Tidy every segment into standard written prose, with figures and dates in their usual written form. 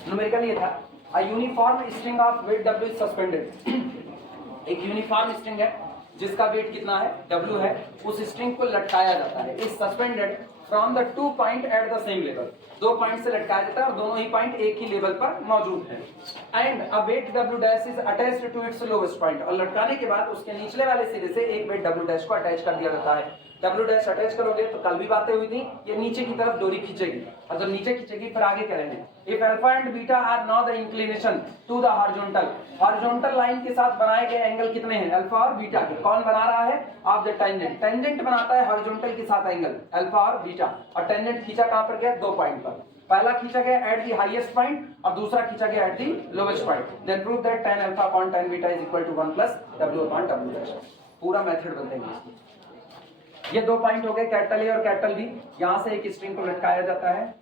Numerical ये था, a uniform string of weight W is suspended. एक यूनिफॉर्म स्ट्रिंग है जिसका वेट कितना है, W है, उस स्ट्रिंग को लटकाया जाता है, is suspended from the 2 point at the same level. 2 point से लटकाया जाता है और दोनों ही पॉइंट एक ही लेवल पर मौजूद है। And a weight W dash is attached to its lowest point, और लटकाने के बाद उसके निचले वाले सिरे से एक वेट W डैश को अटैच कर दिया जाता है। W डैश अटैच करोगे तो कल भी बातें हुई थी, ये नीचे की तरफ डोरी खींचेगी, और जब नीचे खींचेगी फिर आगे कह रहे हैं if alpha and beta are now the inclination to the horizontal, horizontal line के साथ बनाए गए एंगल कितने हैं, अल्फा और बीटा के। कौन बना रहा है, ऑफ द टेंजेंट, टेंजेंट बनाता है हॉरिजॉन्टल के साथ एंगल अल्फा और बीटा, और टेंजेंट खींचा कहां पर गया, 2 पॉइंट पर। पहला खींचा गया एट द हाईएस्ट पॉइंट और दूसरा खींचा गया at the lowest point. Then prove that tan alpha upon tan beta is equal to 1 plus W upon W dash. पूरा मेथड बताएंगे इसकी। ये 2 पॉइंट हो गए, कैपिटल ए और कैपिटल बी, यहां से एक स्ट्रिंग को लटकाया जाता है,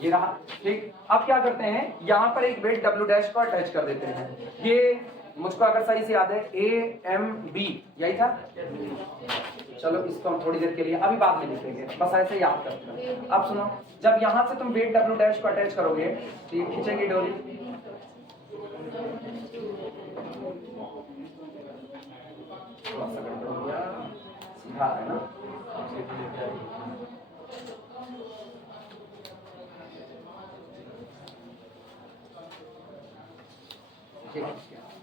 ये रहा, ठीक। अब क्या करते हैं, यहां पर एक वेट W डैश को अटैच कर देते हैं। ये मुझको अगर सही से याद है AMB यही था, चलो इसको हम थोड़ी देर के लिए अभी बाद में लिखेंगे, बस ऐसे याद करते हैं। अब सुनो, जब यहां से तुम वेट W डैश को अटैच करोगे तो ये खींचेगी डोरी, सीधा है ना,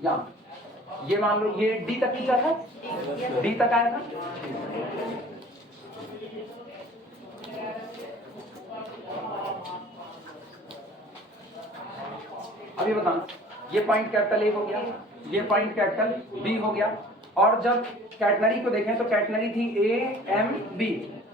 यहाँ ये मान लो ये D तक खींचा था, D तक आया था, अभी बताना, ये पॉइंट कैपिटल ए हो गया, ये पॉइंट कैपिटल बी हो गया, और जब कैटनरी को देखें तो कैटनरी थी AMB,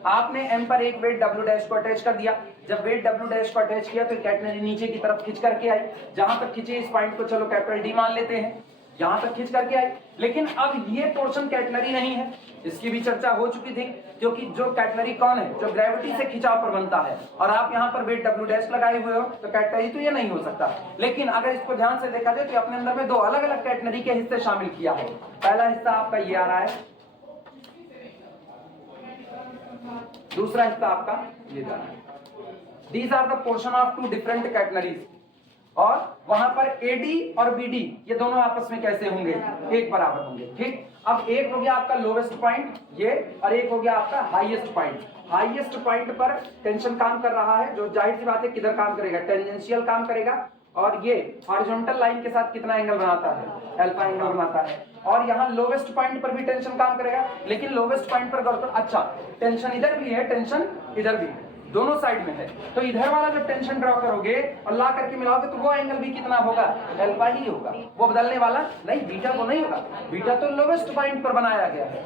आपने M पर एक वेट W डैश को अटैच कर दिया। जब वेट W डैश को अटैच किया तो कैटनरी नीचे की तरफ खींच करके आई, जहां तक खींचे इस पॉइंट को चलो कैपिटल D मान लेते हैं, यहां तक खींच करके आई। लेकिन अब ये पोर्शन कैटनरी नहीं है, इसकी भी चर्चा हो चुकी थी, क्योंकि जो कैटनरी कौन है, जो ग्रेविटी से खिंचाव पर बनता है, और आप यहाँ पर वेट W डैश लगाए हुए हो तो कैटनरी तो ये नहीं हो सकता। लेकिन अगर इसको ध्यान से देखा जाए तो अपने अंदर में 2 अलग अलग कैटनरी के हिस्से शामिल किया है। पहला हिस्सा आपका ये आ रहा है, दूसरा हिस्सा आपका ये जा रहा है। These are the portion of 2 different catenaries, और वहां पर AD और BD ये दोनों आपस में कैसे होंगे, एक बराबर होंगे, ठीक। अब एक हो गया आपका लोवेस्ट पॉइंट ये, और एक हो गया आपका हाईएस्ट पॉइंट। हाईएस्ट पॉइंट पर टेंशन काम कर रहा है, जो जाहिर सी बात है किधर काम करेगा, टेंजेंशियल काम करेगा, और ये हॉरिजॉन्टल लाइन के साथ कितना एंगल बनाता है, अल्फा एंगल बनाता है। और यहाँ लोवेस्ट पॉइंट पर भी टेंशन काम करेगा, लेकिन लोवेस्ट पॉइंट पर गौर करो, अच्छा टेंशन इधर भी है, टेंशन इधर भी है, दोनों साइड में है, तो इधर वाला जो टेंशन ड्रॉ करोगे और ला करके मिलाओगे तो वो एंगल भी कितना होगा, अल्फा ही होगा, वो बदलने वाला नहीं, बीटा तो नहीं होगा, बीटा तो लोवेस्ट पॉइंट पर बनाया गया है।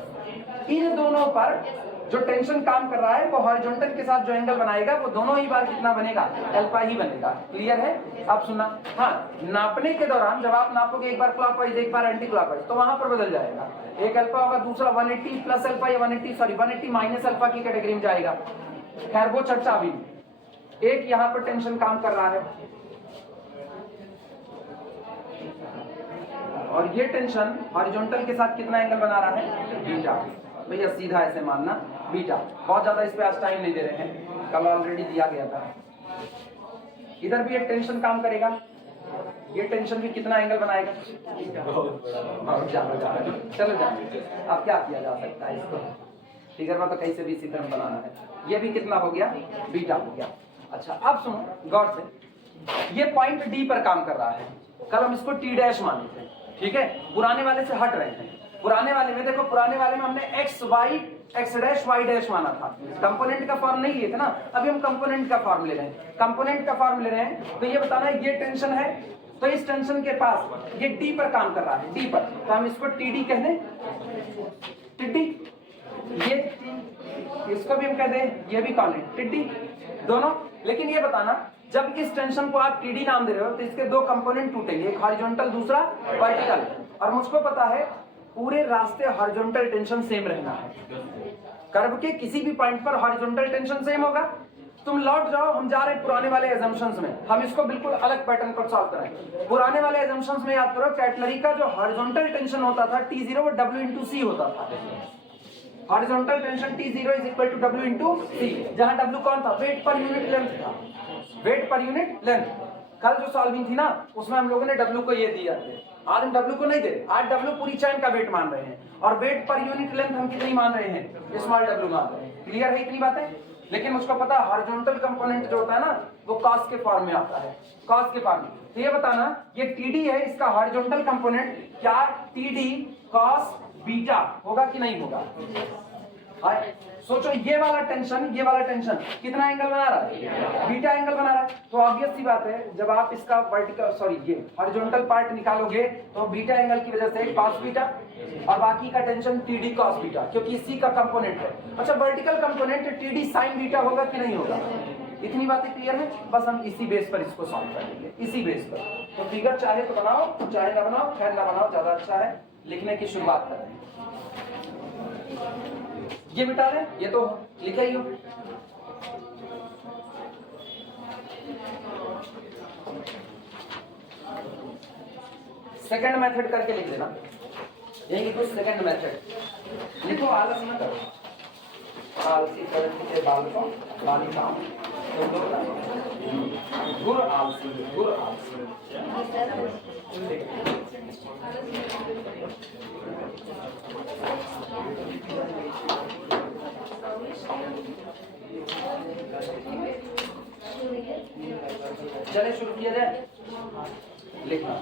इन दोनों पर जो टेंशन काम कर रहा है वो हॉरिजॉन्टल के साथ जो एंगल बनाएगा वो दोनों ही बार कितना बनेगा, अल्फा ही बनेगा। क्लियर है? अब सुनना, हाँ, नापने के दौरान जब आप नापोगे एक बार क्लॉकवाइज एक बार एंटी क्लॉकवाइज तो वहां पर बदल जाएगा, एक अल्फा होगा, दूसरा 180 प्लस अल्फा या 180 माइनस अल्फा की कैटेगरी में जाएगा। खैर वो चर्चा अभी, एक यहाँ पर टेंशन काम कर रहा है और ये टेंशन हॉरिजॉन्टल के साथ कितना एंगल बना रहा है, बीटा। भैया सीधा ऐसे मानना, बीटा। बहुत ज्यादा इस पे आज टाइम नहीं दे रहे हैं, कल ऑलरेडी दिया गया था। इधर भी एक टेंशन काम करेगा, ये टेंशन भी कितना एंगल बनाएगा, चलो जाने, अब क्या किया जा सकता है इसको, फिगर में तो कैसे भी इसी तरह बनाना है। ये भी कितना हो गया, बीटा हो गया। अच्छा अब सुनो गौर से, ये पॉइंट डी पर काम कर रहा है, कल हम इसको टी डैश माने थे, ठीक है, पुराने वाले से हट रहे हैं। पुराने वाले में देखो, पुराने वाले में हमने एक्स डैश वाई डैश माना था, कंपोनेंट का फॉर्म नहीं लिए थे ना, अभी हम कंपोनेंट का फॉर्म ले रहे हैं। कंपोनेंट का फॉर्म ले रहे हैं तो ये बताना है ये टेंशन है, तो इस टेंशन के पास ये डी पर काम कर रहा है, डी पर, तो हम इसको टी डी कह दें, टिड्डी। ये इसको भी हम कह दें, ये भी कौन है, टिड्डी, दोनों। लेकिन ये बताना, जब इस टेंशन को आप टीडी नाम दे रहे हो तो इसके 2 कंपोनेंट टूटेंगे, एक हॉरिजॉन्टल दूसरा वर्टिकल, और मुझको पता है पूरे रास्ते हॉरिजॉन्टल टेंशन सेम रहना है। कर्व के किसी भी पॉइंट पर हॉरिजॉन्टल टेंशन सेम होगा। तुम लौट जाओ, हम जा रहे हैं पुराने वाले एजम्पशंस में, हम इसको बिल्कुल अलग पैटर्न पर सॉल्व करें। पुराने वाले एजम्पशंस में याद करो, कैटनरी का जो हॉरिजॉन्टल टेंशन होता था T0 वो W × C होता था, horizontal tension T0 is equal to W into C, जहां W कौन था, वेट पर यूनिट लेंथ था, वेट पर यूनिट लेंथ। कल जो सॉल्विंग थी ना उसमें हम लोगों ने W को ये दिया थे, आज हम W को नहीं दे, आज W पूरी चैन का वेट मान रहे हैं और वेट पर यूनिट लेंथ हम कितनी मान रहे हैं, स्मॉल w मान रहे हैं। क्लियर है इतनी बातें? लेकिन उसको पता हॉरिजॉन्टल कंपोनेंट जो होता है ना वो कॉस के फॉर्म में आता है, कॉस के फॉर्म में। तो ये बताना ये TD है, इसका हॉरिजॉन्टल कंपोनेंट क्या TD cos बीटा होगा कि नहीं होगा? सोचो ये वाला टेंशन कितना एंगल बना रहा है, बीटा एंगल बना रहा है। तो ऑब्वियस सी बात है जब आप इसका वर्टिकल ये हॉरिजॉन्टल पार्ट निकालोगे तो बीटा एंगल की वजह से cos बीटा और बाकी का टेंशन TD cos बीटा, क्योंकि इसी का कंपोनेंट है। अच्छा vertical component TD sin beta होगा कि नहीं होगा? इतनी बातें क्लियर है? बस हम इसी बेस पर इसको सॉल्व करेंगे, इसी बेस पर। तो फिगर चाहे तो बनाओ, चाहे ना बनाओ, खैर ना बनाओ ज्यादा अच्छा है। लिखने की शुरुआत करें, ये मिटा दें, ये तो लिखा ही हो। सेकंड मेथड करके लिख देना, यही लिखो सेकंड मेथड लिखो, आलस मत करो, आलसी के बाल को बालिका गुर आलसी, गुर आलसी। चले शुरू किया जाए, लिखना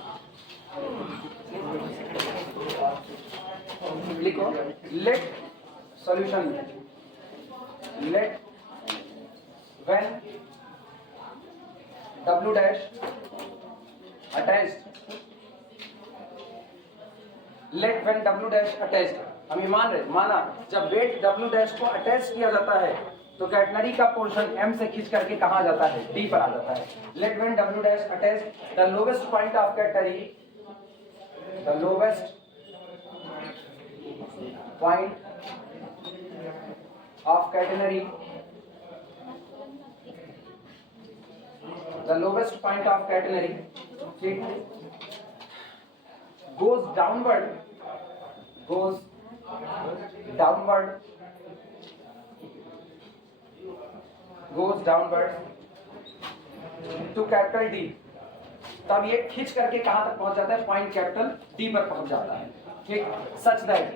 लिखो, let solution, let when W dash attached, let when W dash attached, हम ये मान रहे, माना जब वेट W डैश को अटैच किया जाता है तो कैटनरी का पोर्शन M से खींच करके कहाँ जाता है, D पर आ जाता है। Let when W dash attached the lowest point of catenary, the lowest point of catenary, the lowest point of catenary, ठीक, goes downward to capital D, तब ये खींच करके कहां तक पहुंच जाता है, पॉइंट कैपिटल D पर पहुंच जाता है, ठीक। सच दैट,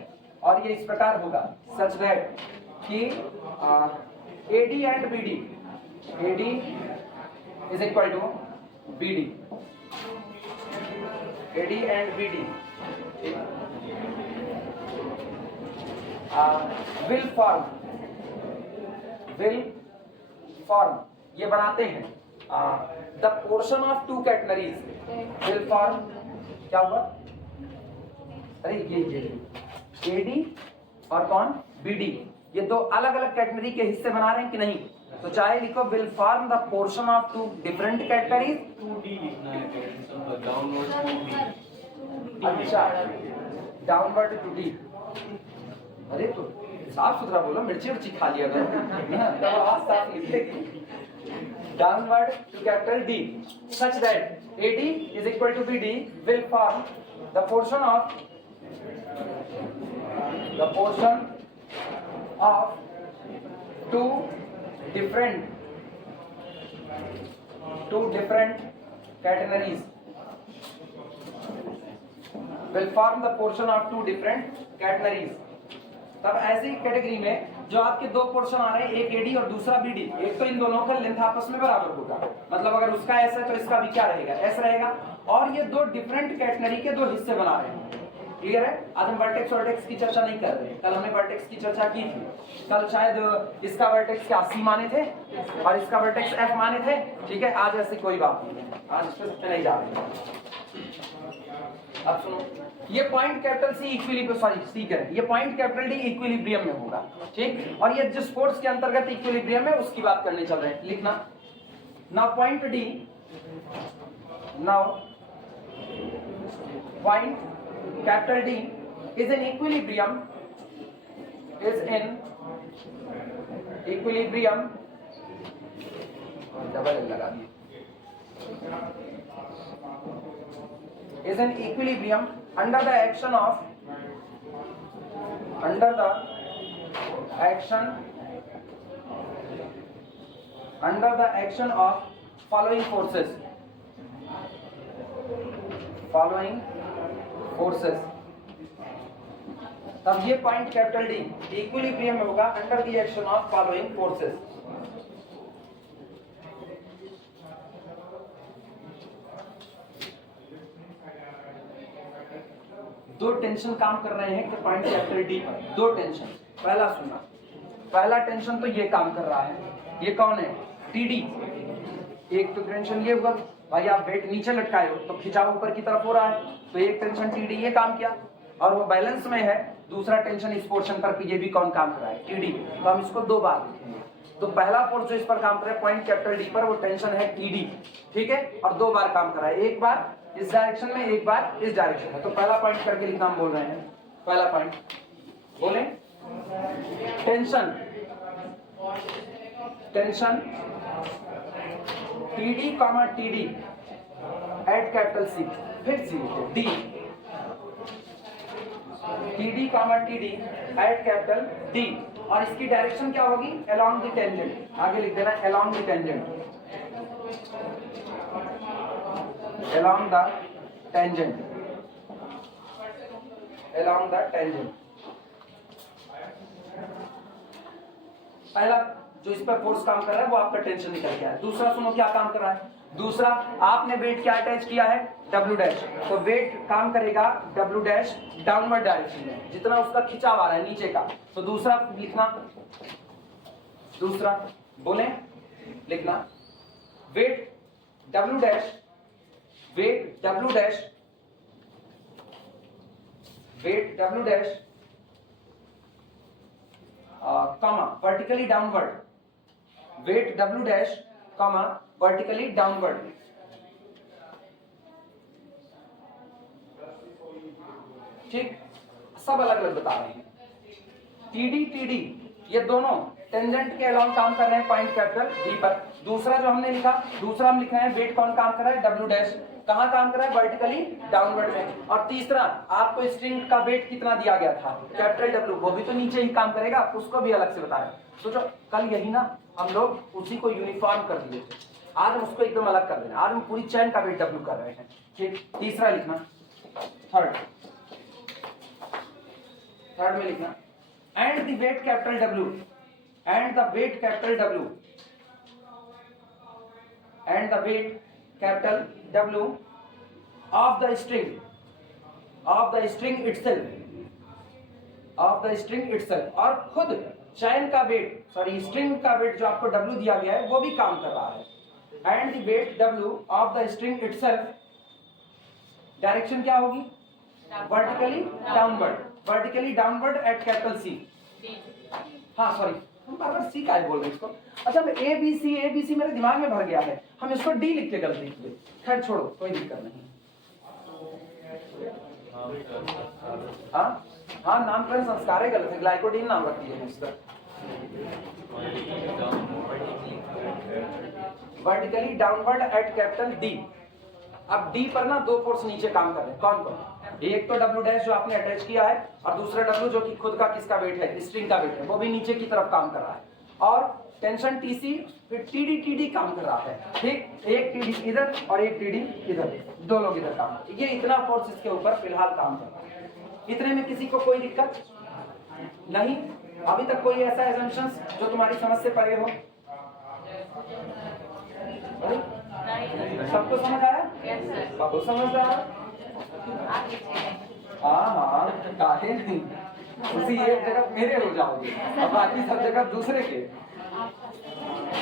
और ये इस प्रकार होगा, सच दैट कि AD and BD, AD is equal to BD, AD and BD will form, ये बनाते हैं the portion of two catenaries will form, क्या हुआ, अरे ये AD और कौन, BD, ये दो अलग अलग कैटेगरी के हिस्से बना रहे हैं कि नहीं? तो चाहे लिखो will form the portion of two different categories, 2D लिखना है, डाउनवर्ड 2D, अच्छा डाउनवर्ड 2D, अरे तो साफ सुथरा बोलो, मिर्ची उर्ची खा लिया तब आवाज साफ निकलेगी। Downward to capital D such that AD is equal to BD will form the portion of two different catenaries, will form the portion of two different catenaries। तब ऐसी कैटेगरी में जो आपके दो पोर्शन आ रहे हैं, एक AD और दूसरा BD, एक तो इन दोनों का लेंथ आपस में बराबर होगा, मतलब अगर उसका ऐसा है तो इसका भी क्या रहेगा, ऐसा रहेगा, और ये दो डिफरेंट कैटेगरी के दो हिस्से बना रहे हैं। क्लियर है? आज हम वर्टेक्स की चर्चा नहीं कर रहे, कल हमने वर्टेक्स की चर्चा की थी। कल शायद इसका वर्टेक्स क्या C माने थे और इसका वर्टेक्स F माने थे, ठीक है। आज ऐसी कोई बात नहीं है, आज इस पे नहीं जा रहे। अब सुनो, ये point capital C equilibrium, sorry C करें, ये पॉइंट कैपिटल D इक्विलिब्रियम में होगा, ठीक। और ये जिस फोर्स के अंतर्गत इक्विलिब्रियम है उसकी बात करने चल रहे हैं, लिखना। Now point D, now point capital D is in equilibrium, double लगा दिए, is in equilibrium under the action under the action of following forces, following forces, तब ये पॉइंट कैपिटल डी इक्विलिब्रियम में होगा under the action of following forces. दो tension काम कर रहे हैं कि पॉइंट कैपिटल डी पर, दो टेंशन। पहला सुनना, पहला टेंशन तो ये काम कर रहा है, ये कौन है, टीडी। एक तो टेंशन ये हुआ भाई आप वेट नीचे लटकाए हो तो खिंचाव ऊपर की तरफ हो रहा है, तो एक टेंशन टीडी ये काम किया और वो बैलेंस में है। दूसरा टेंशन इस पोर्शन पर ये भी कौन काम कर रहा है, टीडी। तो हम इसको दो बार लिखेंगे। तो पहला फोर्स जो इस पर काम कर रहा है पॉइंट कैपिटल डी पर, वो टेंशन है टीडी, ठीक है, और दो बार काम कर रहा है, एक बार इस डायरेक्शन में, एक बार इस डायरेक्शन में। तो पहला पॉइंट करके लिखना हम बोल रहे हैं, पहला पॉइंट बोले tension, tension TD comma TD at capital C, फिर C D, TD comma TD at capital D, और इसकी डायरेक्शन क्या होगी, अलोंग द टेंजेंट। आगे लिख देना along the tangent, along the tangent, along the tangent। पहला जो इस पर फोर्स काम कर रहा है वो आपका टेंशन निकल गया है। दूसरा सुनो क्या काम कर रहा है, दूसरा आपने वेट क्या अटैच किया है, डब्ल्यू डैश, तो वेट काम करेगा डब्ल्यू डैश डाउनवर्ड डायरेक्शन में, जितना उसका खिंचाव आ रहा है नीचे का। तो दूसरा लिखना, दूसरा बोले लिखना weight W dash, weight W dash, weight W dash comma vertically downward, weight W dash comma vertically downward. ठीक, सब अलग अलग बता रहे हैं। टीडी टीडी ये दोनों टेंजेंट के अलाउंग काम कर रहे हैं पॉइंट कैपिटल डी पर। दूसरा जो हमने लिखा, दूसरा हम लिख रहे हैं वेट कौन काम कर रहा है, डब्ल्यू डैश, कहां काम कर रहा है, वर्टिकली डाउनवर्ड में। और तीसरा आपको स्ट्रिंग का वेट कितना दिया गया था, कैपिटल डब्ल्यू, वो भी तो नीचे ही काम करेगा, उसको भी अलग से बता रहे हैं। सोचो कल यही ना हम लोग उसी को यूनिफॉर्म कर दिए थे, आज हम उसको एकदम अलग कर रहे हैं, आज हम पूरी चैन का वेट डब्ल्यू कर रहे हैं। ठीक, तीसरा लिखना, थर्ड, थर्ड में लिखना and the weight capital W, and the weight capital W, and the weight capital W of the string, of the string itself, of the string itself, और खुद चैन का वेट, सॉरी स्ट्रिंग का weight जो आपको W दिया गया है वो भी काम कर रहा है। And the weight W of the string itself, direction क्या होगी, vertically downward, vertically downward at capital C. हाँ सॉरी, हम बार बार सी का बोल रहे हैं इसको। अच्छा ए बी सी मेरे दिमाग में भर गया है, हम इसको डी लिख के गलती किए, खैर छोड़ो कोई दिक्कत नहीं। हाँ हाँ, नामकरण संस्कार है गलत है, ग्लाइकोडीन नाम रख दिए इसका। Vertically downward at capital D. अब डी पर ना दो फोर्स नीचे काम कर रहे हैं, कौन कौन, एक तो डब्ल्यू डैश जो आपने अटैच किया है, और दूसरा डब्ल्यू जो कि खुद का किसका वेट है, स्ट्रिंग का वेट है, वो भी नीचे की तरफ काम कर रहा है। और टेंशन टीसी, फिर टीडी टीडी काम कर रहा है। ठीक, एक टीडी इधर और एक टीडी इधर, दो लोग इधर काम कर, ये इतना फोर्स इसके ऊपर फिलहाल काम कर रहा है। इतने में किसी को कोई दिक्कत नहीं, अभी तक कोई ऐसा एजम्पशंस जो तुम्हारी समझ से परे हो, सबको समझ आया, सबको समझ आया। हाँ हाँ, काहे नहीं, उसी एक जगह मेरे हो जाओगे और बाकी सब जगह दूसरे के।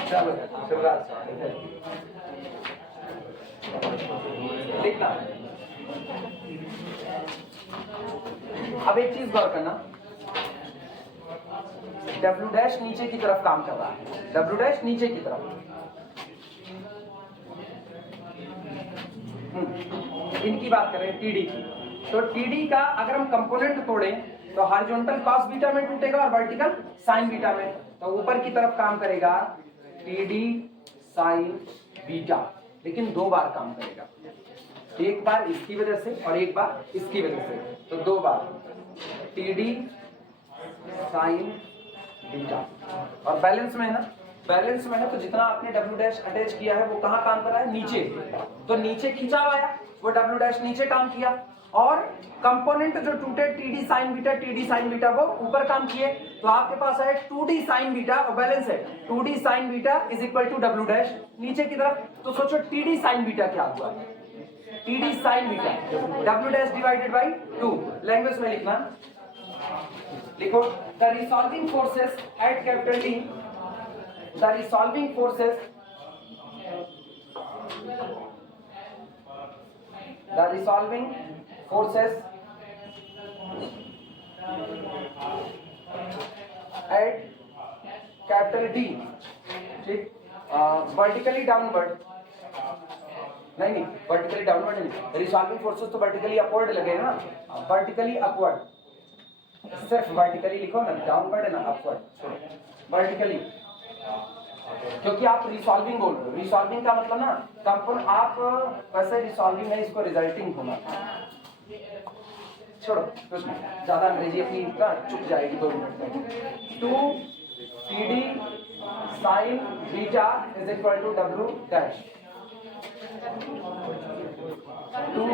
चलो शिवराज देखना। अब एक चीज गौर करना, डब्ल्यू डैश नीचे की तरफ काम कर रहा है, डब्ल्यू डैश नीचे की तरफ। इनकी बात करें टीडी की, तो टीडी का अगर हम कंपोनेंट तोड़ें तो हॉरिजॉन्टल कॉस बीटा में टूटेगा और वर्टिकल साइन बीटा में, तो ऊपर की तरफ काम करेगा टीडी साइन बीटा, लेकिन दो बार काम करेगा, एक बार इसकी वजह से और एक बार इसकी वजह से, तो दो बार टीडी साइन बीटा। और बैलेंस में है ना, बैलेंस में है तो जितना आपने डब्ल्यू डैश अटैच किया है वो कहाँ काम कर रहा है, नीचे, तो नीचे खींचा हुआ आया, वो डब्ल्यू डैश नीचे काम किया, और कंपोनेंट जो टूटे टीडी साइन बीटा वो ऊपर काम किए, तो आपके पास है 2d साइन बीटा और बैलेंस है 2d sine beta is equal to W dash नीचे की तरफ। तो सोचो टीडी साइन बीटा क्या हुआ, TD sine beta W dash divided by 2। Language में लिखना, लिखो the resolving forces eight capital D, the resolving forces, the resolving forces at capital D, ठीक, वर्टिकली डाउनवर्ड नहीं, वर्टिकली डाउनवर्ड नहीं, रिसॉल्विंग फोर्सेस तो vertically upward लगेगा ना, vertically upward, सिर्फ वर्टिकली लिखो ना, डाउनवर्ड है ना अपवर्ड, वर्टिकली, क्योंकि आप रिसॉल्विंग बोल रहे हो, रिसॉल्विंग का मतलब ना कंपोनेंट, आप वैसे रिसॉल्विंग है, इसको रिजल्टिंग होना, छोड़ो कुछ नहीं, ज्यादा अंग्रेजी अपनी का चुक जाएगी 2 मिनट में। 2 TD sine beta is equal to W dash, 2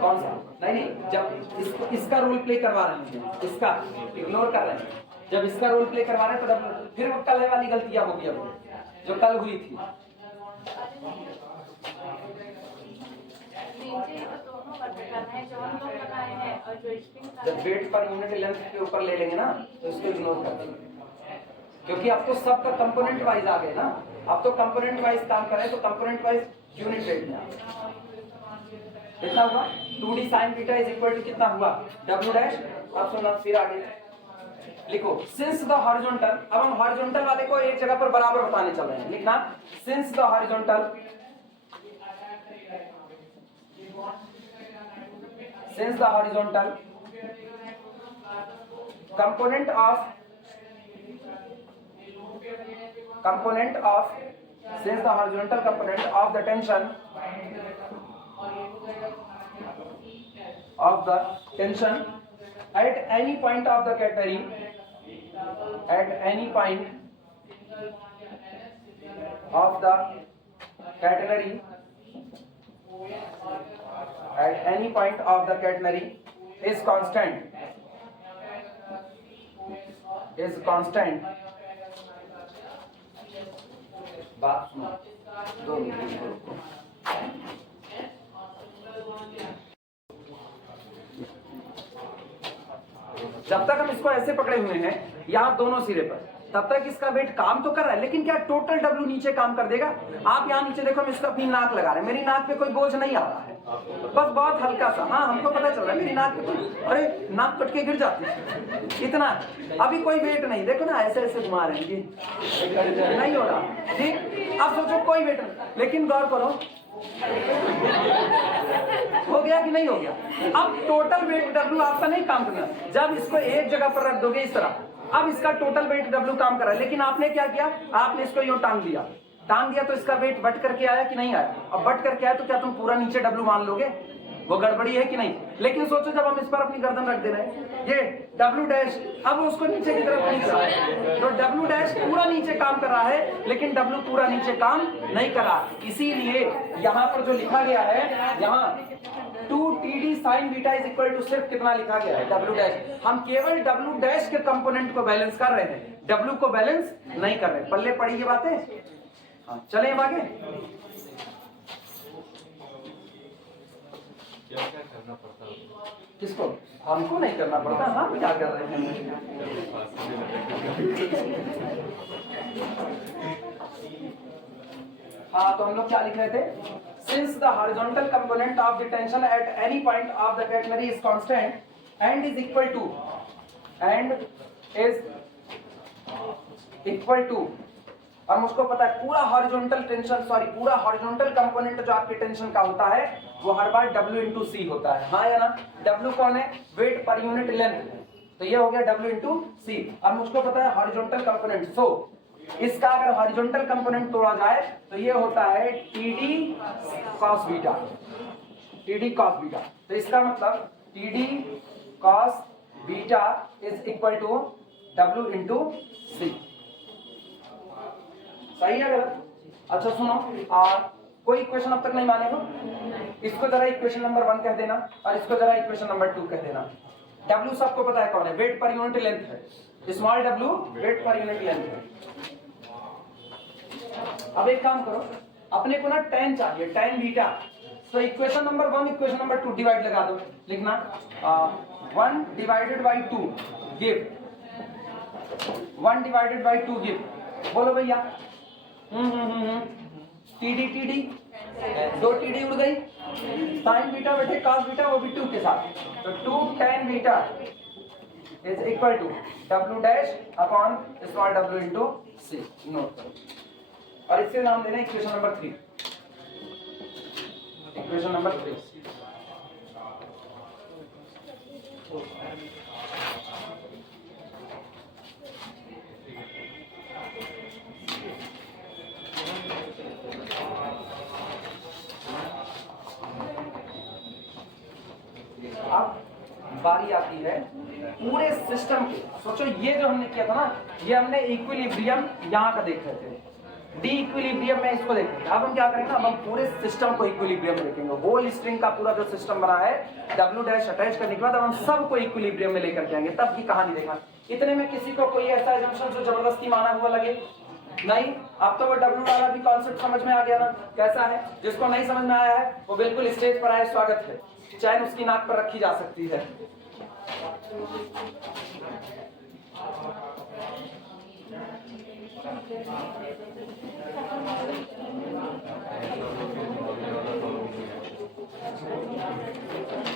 कौन सा, नहीं, जब इसका रोल प्ले करवा रहे हैं, इसका इग्नोर कर रहे हैं, जब इसका रोल प्ले करवा रहे हैं तो डब्ल्यू, फिर वो कल वाली गलतियां होगी अब जो कल हुई थी। जब वेट पर यूनिट लेंथ के ऊपर ले लेंगे ना तो इसको इग्नोर कर देंगे, क्योंकि अब तो सबका कंपोनेंट वाइज आ गए ना, अब तो कंपोनेंट वाइज काम करें तो कंपोनेंट वाइज यूनिट वेट में कितना हुआ, 2d sine beta is equal to कितना हुआ, डब्ल्यू डैश। अब सुना, फिर आगे लिखो, सिंस द हॉरिजॉन्टल, अब हम हॉरिजॉन्टल वाले को एक जगह पर बराबर बताने चल रहे हैं, लिखना since the horizontal, since the horizontal component of since the horizontal component of the tension at any point of the catenary, at any point of the catenary, at any point of the catenary is constant, बात सुनो, 2 minute रुको, जब तक हम इसको ऐसे पकड़े हुए हैं यहाँ दोनों सिरे पर, तब तक इसका वेट काम तो कर रहा है, लेकिन क्या टोटल डब्ल्यू नीचे काम कर देगा। आप यहाँ नीचे देखो, हम इसको अपनी नाक लगा रहे हैं, मेरी नाक पे कोई बोझ नहीं आ रहा है, बस बहुत हल्का सा, हाँ हमको पता चल रहा है मेरी नाक पे तो, अरे नाक कट के गिर जाती है, इतना अभी कोई वेट नहीं, देखो ना ऐसे ऐसे घुमा रहे हैं, नहीं हो रहा, ठीक। अब सोचो कोई वेट नहीं, लेकिन गौर करो हो गया कि नहीं हो गया। अब टोटल वेट डब्ल्यू आपका नहीं काम करना, जब इसको एक जगह पर रख दोगे इस तरह, अब इसका टोटल वेट डब्ल्यू काम कर रहा है, लेकिन आपने क्या किया, आपने इसको यूं टांग दिया तो इसका वेट बट करके आया कि नहीं आया। अब बट करके आया तो क्या तुम पूरा नीचे डब्ल्यू मान लोगे, वो गड़बड़ी है कि नहीं। लेकिन सोचो जब हम इस पर अपनी गर्दन रख दे रहे हैं, ये डब्ल्यू डैश, अब उसको नीचे की तरफ खींच रहा है, तो डब्ल्यू डैश पूरा नीचे काम कर रहा है, लेकिन डब्ल्यू पूरा नीचे काम नहीं कर रहा। इसीलिए यहाँ पर जो लिखा गया है, यहाँ 2TD sine beta is equal to सिर्फ कितना लिखा गया है, डब्ल्यू डैश। हम केवल डब्ल्यू डैश के कंपोनेंट को बैलेंस कर रहे हैं, डब्ल्यू को बैलेंस नहीं कर रहे। पल्ले पड़ी ये बातें, हाँ चले अब आगे। क्या करना पड़ता है, किसको, हमको नहीं करना पड़ता, हम क्या कर रहे हैं। हाँ तो हम लोग क्या लिख रहे थे, since the horizontal component of the tension at any point of the catenary is constant and is equal to और मुझको पता है पूरा हॉरिजॉन्टल टेंशन, पूरा हॉरिजॉन्टल कंपोनेंट जो आपके टेंशन का होता है वो हर बार W इंटू सी होता है, हाँ या ना। W कौन है, वेट पर यूनिट लेंथ, तो ये हो गया W इंटू सी। और मुझको पता है हॉरिजॉन्टल कंपोनेंट, सो इसका अगर हॉरिजॉन्टल कंपोनेंट तोड़ा जाए तो ये होता है TD cos beta, TD cos beta. तो इसका मतलब TD cos beta is equal to W into C. सही है गलत? अच्छा सुनो, कोई इक्वेशन अब तक नहीं माने हो, इसको जरा इक्वेशन नंबर 1 कह देना और इसको जरा इक्वेशन नंबर 2 कह देना। W सबको पता है कौन है, वेट पर यूनिट लेंथ है, स्मॉल w वेट पर यूनिट लेंथ है। अब एक काम करो, अपने को ना tan चाहिए, tan बीटा, तो equation number 1 equation number 2 divide लगा दो, लिखना 1 divided by 2 give 1 divided by 2 give, बोलो भैया। टीडी टीडी, 2 टीडी उड़ गई, साइन बीटा बैठे cos बीटा, वो भी 2 के साथ, तो 2 tan beta is equal to w dash upon small w into C. Note करो, और इससे नाम देना इक्वेशन नंबर 3, इक्वेशन नंबर 3। अब बारी आती है पूरे सिस्टम की। सोचो ये जो हमने किया था ना, ये हमने इक्विलिब्रियम यहाँ का देख रहे थे, डी इक्विलिब्रियम में इसको देख रहे थे। अब हम क्या करेंगे, अब हम पूरे सिस्टम को इक्विलिब्रियम में देखेंगे। होल स्ट्रिंग का पूरा जो सिस्टम बना है W डैश अटैच करने के बाद अब हम सबको इक्विलिब्रियम में लेकर के आएंगे, तब की कहानी देखना। इतने में किसी को कोई ऐसा एजम्पशन जो जबरदस्ती माना हुआ लगे? नहीं। अब तो वो W वाला भी कॉन्सेप्ट समझ में आ गया ना, कैसा है? जिसको नहीं समझ में आया है वो बिल्कुल स्टेज पर आए, स्वागत है, चैन उसकी नाक पर रखी जा सकती है।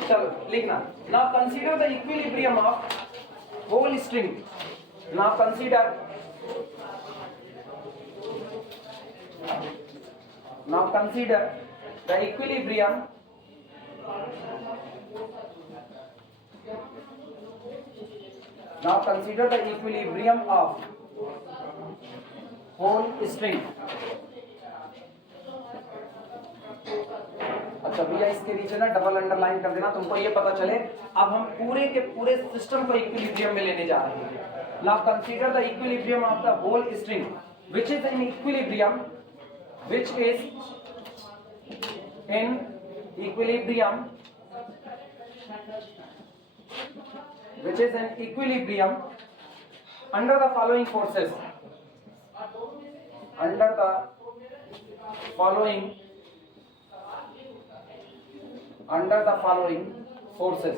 चलो लिखना, now consider the equilibrium of whole string. Now consider, now consider the equilibrium now consider the equilibrium of whole string। अच्छा भैया इसके नीचे ना डबल अंडरलाइन कर देना, तुमको ये पता चले अब हम पूरे के पूरे सिस्टम को इक्विलिब्रियम में लेने जा रहे हैं। now consider the equilibrium of the whole string which is in equilibrium, which is in equilibrium, which is in equilibrium under the following forces, under the following, under the following forces।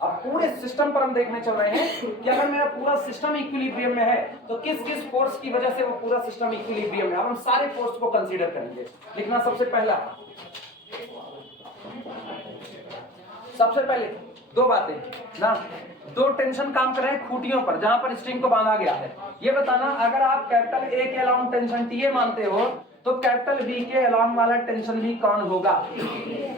अब पूरे system पर हम देखने चल रहे हैं कि अगर मेरा पूरा सिस्टम इक्विलिब्रियम में है तो किस किस फोर्स की वजह से वो पूरा सिस्टम इक्विलिब्रियम में। अब हम सारे फोर्स को कंसीडर करेंगे। लिखना, सबसे पहले दो बातें ना, दो टेंशन काम कर रहे हैं खूंटियों पर जहां पर स्ट्रिंग को बांधा गया है। ये बताना अगर आप कैपिटल ए के अलाउंग टेंशन टीए मानते हो तो कैपिटल बी के अलाउंग वाला टेंशन भी कौन होगा?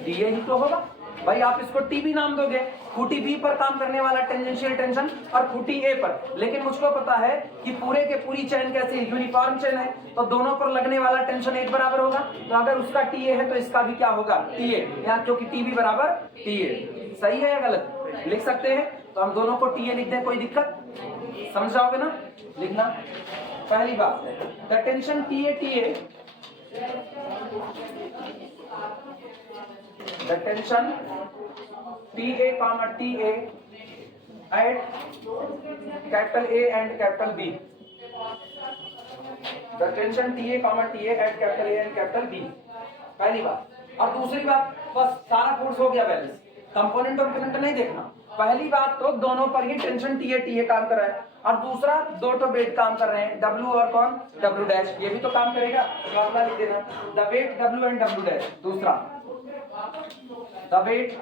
टीए ही तो होगा भाई। आप इसको टी भी नाम दोगे, खूंटी बी पर काम करने वाला टेंजेंशियल टेंशन और खूंटी ए पर। लेकिन मुझको पता है कि पूरे के पूरी चेन कैसी यूनिफॉर्म चेन है, तो दोनों पर लगने वाला टेंशन एक बराबर होगा। तो अगर उसका टीए है तो इसका भी क्या होगा? टीए, यहाँ क्योंकि टी भी बराबर टीए। सही है या गलत? लिख सकते हैं, तो हम दोनों को टीए लिख दें, कोई दिक्कत? समझ जाओगे ना? लिखना, पहली बात the tension TA TA, the tension TA comma TA at capital A and capital B, the tension TA comma TA at capital A and capital B, पहली बात। और दूसरी बात, बस सारा फोर्स हो गया बैलेंस, कंपोनेंट और करंट नहीं देखना। पहली बात तो दोनों पर ही टेंशन टीए टीए काम कर रहा है, और दूसरा दो तो वेट काम कर रहे हैं, W और कौन? W डैश, ये भी तो काम करेगा। तो अगला लिख देना, the weight W and W dash. दूसरा the weight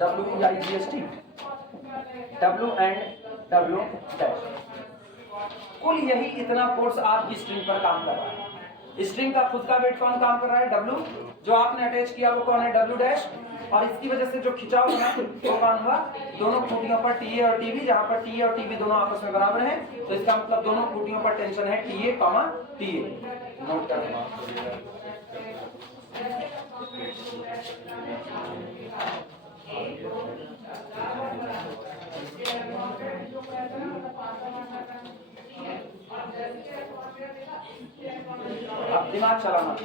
WEIGST, W and W dash. कुल यही इतना फोर्स आपकी स्ट्रिंग पर काम कर रहा है। स्ट्रिंग का खुद का वेट कौन काम कर रहा है? W। जो आपने अटैच किया वो कौन है? W dash. और इसकी वजह से जो खिंचाव है वो कौन हुआ? दोनों खूंटियों पर टीए और टीबी, जहां पर टीए और टीबी दोनों आपस में बराबर हैं, तो इसका मतलब दोनों खूंटियों पर टेंशन है टीए कॉमा टीए। नोट करना। अब दिमाग चलाना।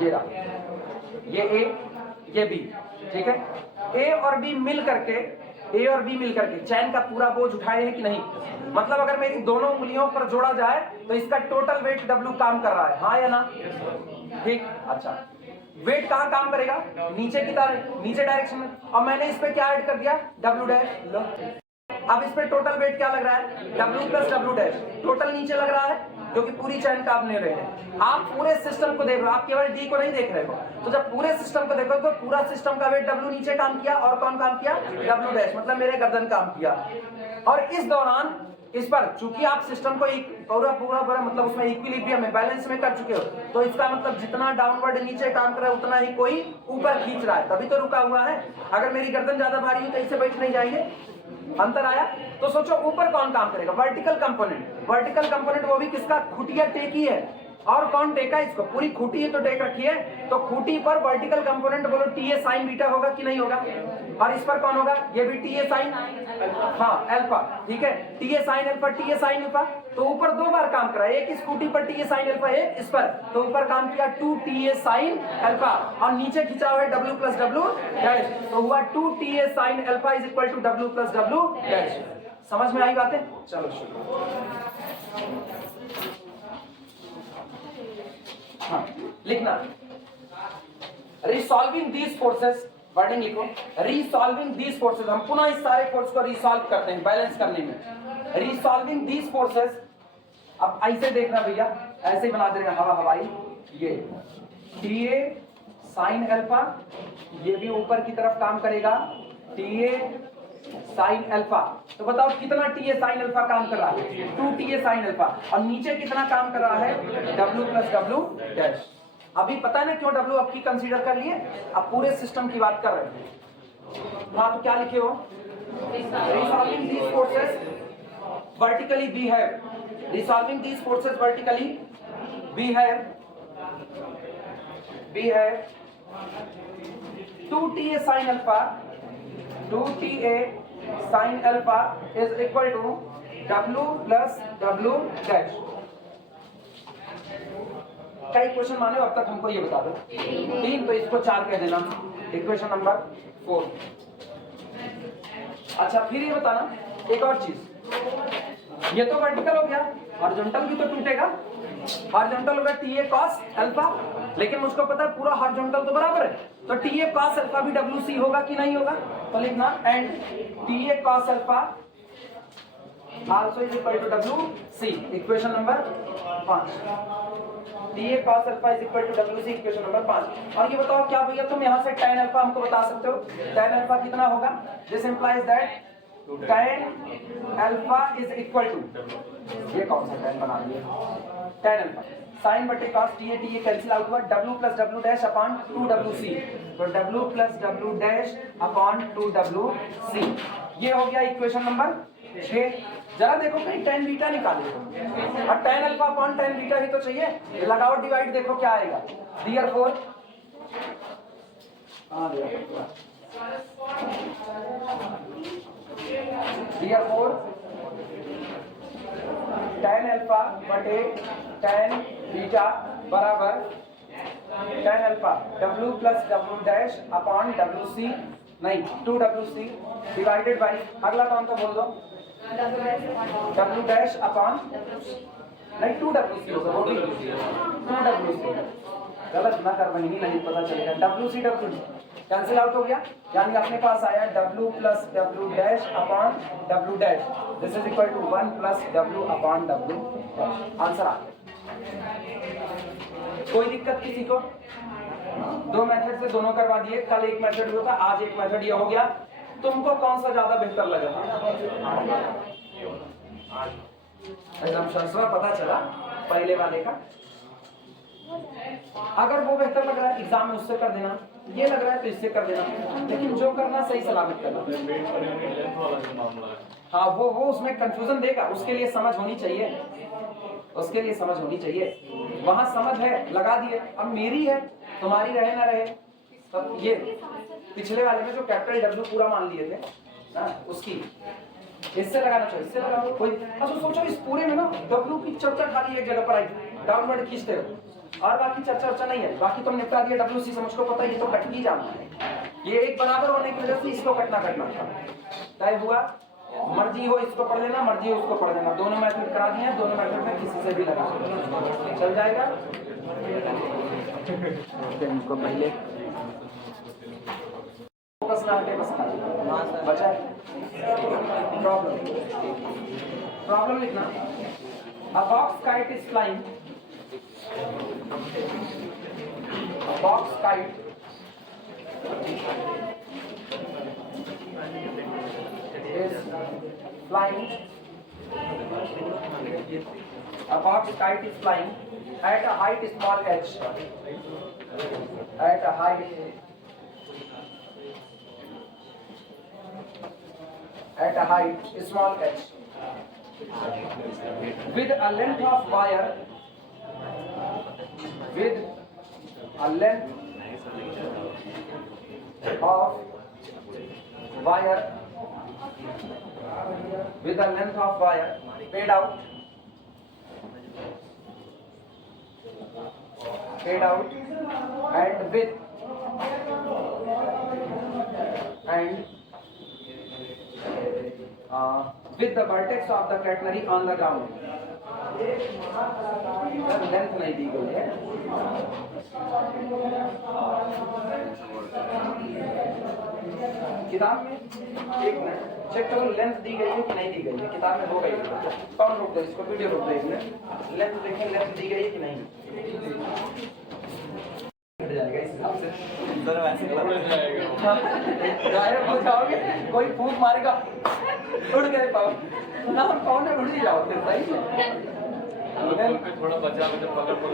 ये रहा, ये ए ये बी, ठीक है। ए और बी मिल करके चैन का पूरा बोझ उठाए हैं कि नहीं? मतलब अगर मेरी दोनों उंगलियों पर जोड़ा जाए तो इसका टोटल वेट W काम कर रहा है, हाँ या ना? ठीक, अच्छा। वेट कहाँ काम करेगा? नीचे की तरफ, नीचे डायरेक्शन में। और मैंने इस पे क्या ऐड कर दिया? W dash. अब इस पे टोटल वेट क्या लग रहा है? W plus W dash. Total नीचे लग रहा है क्योंकि पूरी चैन का आप ले रहे हैं। आप पूरे सिस्टम को देख रहे हो, आप केवल D को नहीं देख रहे हो। तो जब पूरे सिस्टम को देखो तो पूरा सिस्टम का वेट W नीचे काम किया और कौन काम किया? W डैश, मतलब मेरे गर्दन काम किया। और इस दौरान इस पर चूंकि आप सिस्टम को एक पूरा मतलब उसमें इक्विलिब्रियम में, बैलेंस में कर चुके हो, तो इसका मतलब जितना डाउनवर्ड नीचे काम कर रहा है उतना ही कोई ऊपर खींच रहा है, तभी तो रुका हुआ है। अगर मेरी गर्दन ज्यादा भारी है तो इससे बैठ नहीं जाएंगे। अंतर आया? तो सोचो ऊपर कौन काम करेगा? Vertical component. वर्टिकल कंपोनेंट वो भी किसका? खूंटी या टेकी है। और कौन टेका इसको? पूरी खूंटी तो टेक रखी है, तो खूंटी पर वर्टिकल कंपोनेंट बोलो TA साइन बीटा होगा कि नहीं होगा? और इस पर कौन होगा? ये भी TA साइन, हाँ अल्फा, ठीक है। TA sine alpha, TA sine alpha. तो ऊपर दो बार काम करा, एक इस खूंटी पर TA साइन अल्फा, एक इस पर, तो ऊपर काम किया 2 TA साइन अल्फा और नीचे खिंचा हुआ है W प्लस W डैश, तो हुआ 2 TA sine alpha is equal to W plus W dash. समझ में आई बातें? चलो शुरू। हाँ, लिखना रिसॉल्विंग दीज फोर्सेस, वर्डिंग लिखो। रिसॉल्विंग दीज फोर्सेस, हम पुनः इस सारे फोर्स को रिसॉल्व करते हैं बैलेंस करने में। रिसॉल्विंग दीज फोर्सेस, अब ऐसे देखना भैया, ऐसे बना दे रहे हवा हवाई, ये TA साइन अल्फा, ये भी ऊपर की तरफ काम करेगा TA साइन अल्फा। तो बताओ कितना TA साइन अल्फा काम कर रहा है? 2 TA साइन अल्फा। और नीचे कितना काम कर रहा है? W plus W dash. अभी पता है ना क्यों W आपकी कंसीडर कर लिए? अब पूरे सिस्टम की बात कर रहे हैं। हाँ, तो क्या लिखे हो? Resolving these forces vertically we have, resolving these forces vertically we have 2 TA sine alpha, 2 TA sine alpha is equal to W plus W dash. कई क्वेश्चन माने अब तक? हमको ये बता दो। 3, तो इसको 4 कह देना, इक्वेशन नंबर 4। अच्छा, फिर ये बताना एक और चीज, ये तो वर्टिकल हो गया, हॉरिजॉन्टल भी तो टूटेगा। हॉरिजॉन्टल होगा TA cos अल्फा, लेकिन मुझको पता है पूरा हॉरिजॉन्टल तो बराबर है, तो TA cos अल्फा भी WC होगा कि नहीं होगा? तो लिखना and TA cos alpha also is equal to WC, equation number 5। TA cos alpha is equal to WC, equation number 5। और ये बताओ क्या भैया तुम यहाँ से tan अल्फा हमको बता सकते हो? tan अल्फा कितना होगा? This implies that tan alpha is equal to, ये कौन सा tan बना दिया? tan अल्फा साइन बटे cos TA कैंसिल आउट हुआ, W plus W dash upon 2WC, तो W plus W dash upon 2WC। ये हो गया इक्वेशन नंबर 6। जरा देखो कहीं tan बीटा निकाले, और tan alpha upon tan beta ही तो चाहिए। लगाओ डिवाइड, देखो क्या आएगा। Therefore tan अल्फा बटे tan बीटा बराबर tan alpha W plus W dash upon WC, नहीं 2WC डिवाइडेड बाई, अगला कौन तो बोल दो, W डैश अपॉन, नहीं 2WC होगा, वो भी 2WC, गलत ना कर बनी, नहीं पता चलेगा। WC कैंसिल आउट हो गया, यानी अपने पास आया W plus W dash upon W dash, this is equal to 1 plus W upon W dash. Answer आ गया। कोई दिक्कत किसी को? 2 मेथड से दोनों करवा दिए, कल एक मेथड हुआ था, आज एक मेथड ये हो गया। तुमको कौन सा ज्यादा बेहतर लगा? एकदम सरसरा पता चला पहले वाले का। अगर वो बेहतर लग रहा है एग्जाम में उससे कर देना, ये लग रहा है तो इससे कर देना, लेकिन जो करना सही सलामत करना। हाँ, वो उसमें कंफ्यूजन देगा, उसके लिए समझ होनी चाहिए, उसके लिए समझ होनी चाहिए। वहां समझ है, लगा दिए। अब मेरी है, तुम्हारी रहे ना रहे। तब ये पिछले वाले में जो कैपिटल डब्ल्यू पूरा मान लिए थे ना, उसकी इससे लगाना चाहिए, इससे लगाओ कोई। अच्छा सोचो इस पूरे में ना डब्ल्यू की चर्चा खाली एक जगह पर आई, डाउनवर्ड खींचते हो और बाकी चर्चा नहीं है। बाकी तुम निपटा दिया डब्ल्यू सी से, मुझको पता है ये तो कट ही जाना है। ये एक बराबर होने की वजह से इसको कटना था। तय हुआ, मर्जी हो इसको पढ़ लेना, मर्जी हो उसको पढ़ लेना। दोनों मेथड करा दिए, दोनों मेथड में किसी से भी लगा चल जाएगा। इनको पहले फोकस ना हटे, बस बचा प्रॉब्लम लिखना। A box kite is flying. A box kite is flying. A box kite is flying at a height small h. At a height small h. With a length of wire. With a length of wire. With a length of wire paid out and with the vertex of the catenary on the ground. Length नहीं दी गई है, किताब में। एक minute check करो length दी गई है कि नहीं दी गई है। किताब में हो गई है, कौन रोक दो इसको, वीडियो रोक दो। इसमें लेंथ देखें, लेंथ दी गई है कि नहीं। गायब हो जाओगे, कोई फूंक मारेगा, उड़ गए पावन ना, हम कौन है, उड़ ही जाओ फिर। सही है, थोड़ा बचा पकड़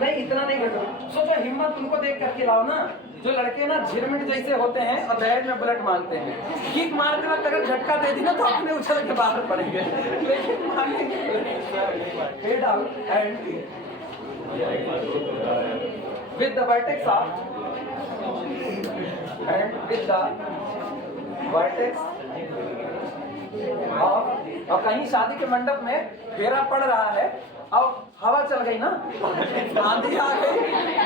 नहीं, इतना नहीं घटो। सोचो हिम्मत उनको देख करके लाओ ना, जो लड़के ना झिरमिट जैसे होते हैं और दहेज में बुलेट मांगते हैं। किक मारते वक्त अगर झटका दे दी ना तो अपने उछल के बाहर पड़ेंगे, लेकिन with the vertex of और कहीं शादी के मंडप में फेरा पड़ रहा है और हवा चल गई ना, आंधी आ गई,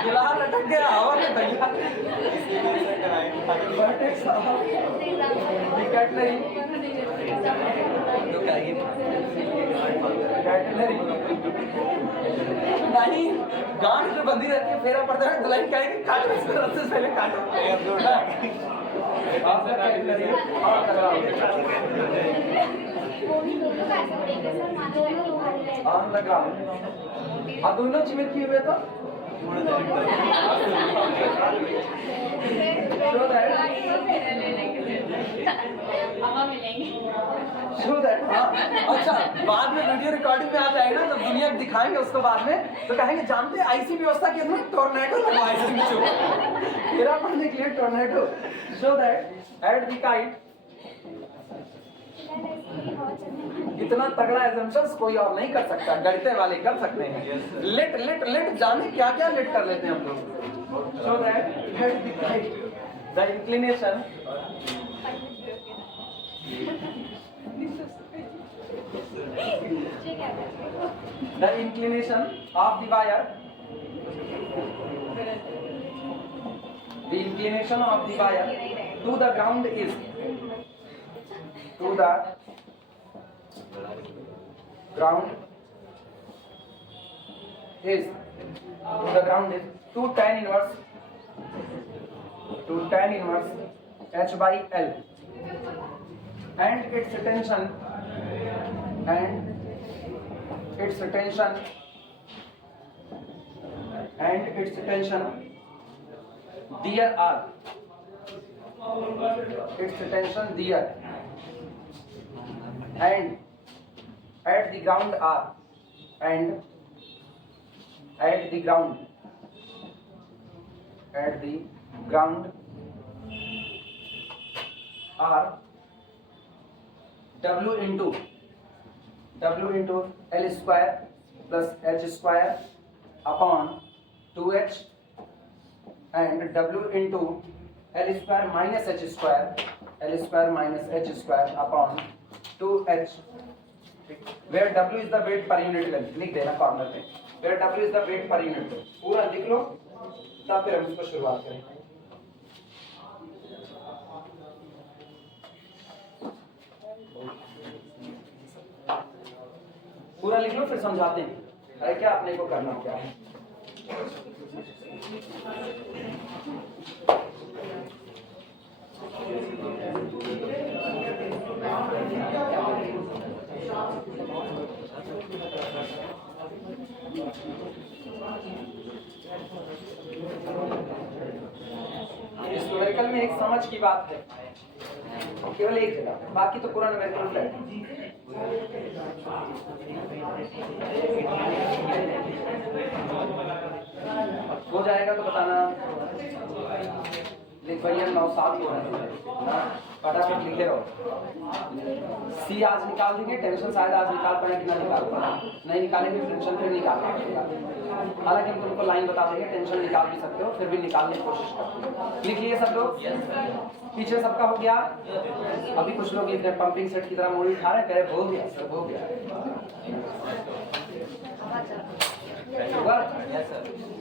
गिलास लटक गया हवा में भैया। वर्टेक्स नहीं, गांठ जो बंधी रहती है, फेरा पड़ता है, दुल्हन कहेगी काटो इसको, रस्ते से पहले काटो। On the ground. अब दोनों चिमित किए हुए तो शो दैट। हाँ अच्छा, बाद में वीडियो रिकॉर्डिंग में आ जाएगा ना, तो दुनिया दिखाएंगे उसको बाद में, तो कहेंगे जानते हैं ऐसी व्यवस्था के अंदर टोर्नेडो लगवाए फेरा पड़ने के लिए tornado. Show that at the kite, इतना तगड़ा एजम्पशंस कोई और नहीं कर सकता, गणिते वाले कर सकते हैं। लेट लेट लेट जाने क्या क्या लेट कर लेते हैं हम लोग। So that the inclination of the wire, the inclination of the wire to the ground is to the ground is 2 tan inverse h by l, and its tension dear r, its tension dear, and at the ground r, and at the ground r W into L square plus H square upon 2H and W into L square minus H square upon 2H, where W is the weight per unit length. लिख देना corner पे, where W is the weight per unit length. पूरा लिख लो, तब फिर हम इसको शुरुआत करें. पूरा लिख लो फिर समझाते हैं है क्या अपने को करना क्या है. इस न्यूमेरिकल में एक समझ की बात है, केवल एक जगह, बाकी तो पूरा न्यूमेरिकल फ्लैट. हो जाएगा तो बताना. देख भैया 9-7 हो रहा है, फटाफट लिखे रहो. सी आज निकाल देंगे, टेंशन शायद आज निकाल पाए कि ना निकाल पाए, नहीं निकालेंगे टेंशन फिर निकाल पाएंगे. हालांकि हम तुमको लाइन बता देंगे, टेंशन निकाल भी सकते हो, फिर भी निकालने की कोशिश करते. लिख लिए सब लोग? पीछे सबका हो गया. अभी कुछ लोग लिख रहे पंपिंग सेट की तरह मूड़ी खा रहे, कह रहे हो गया सर, हो गया.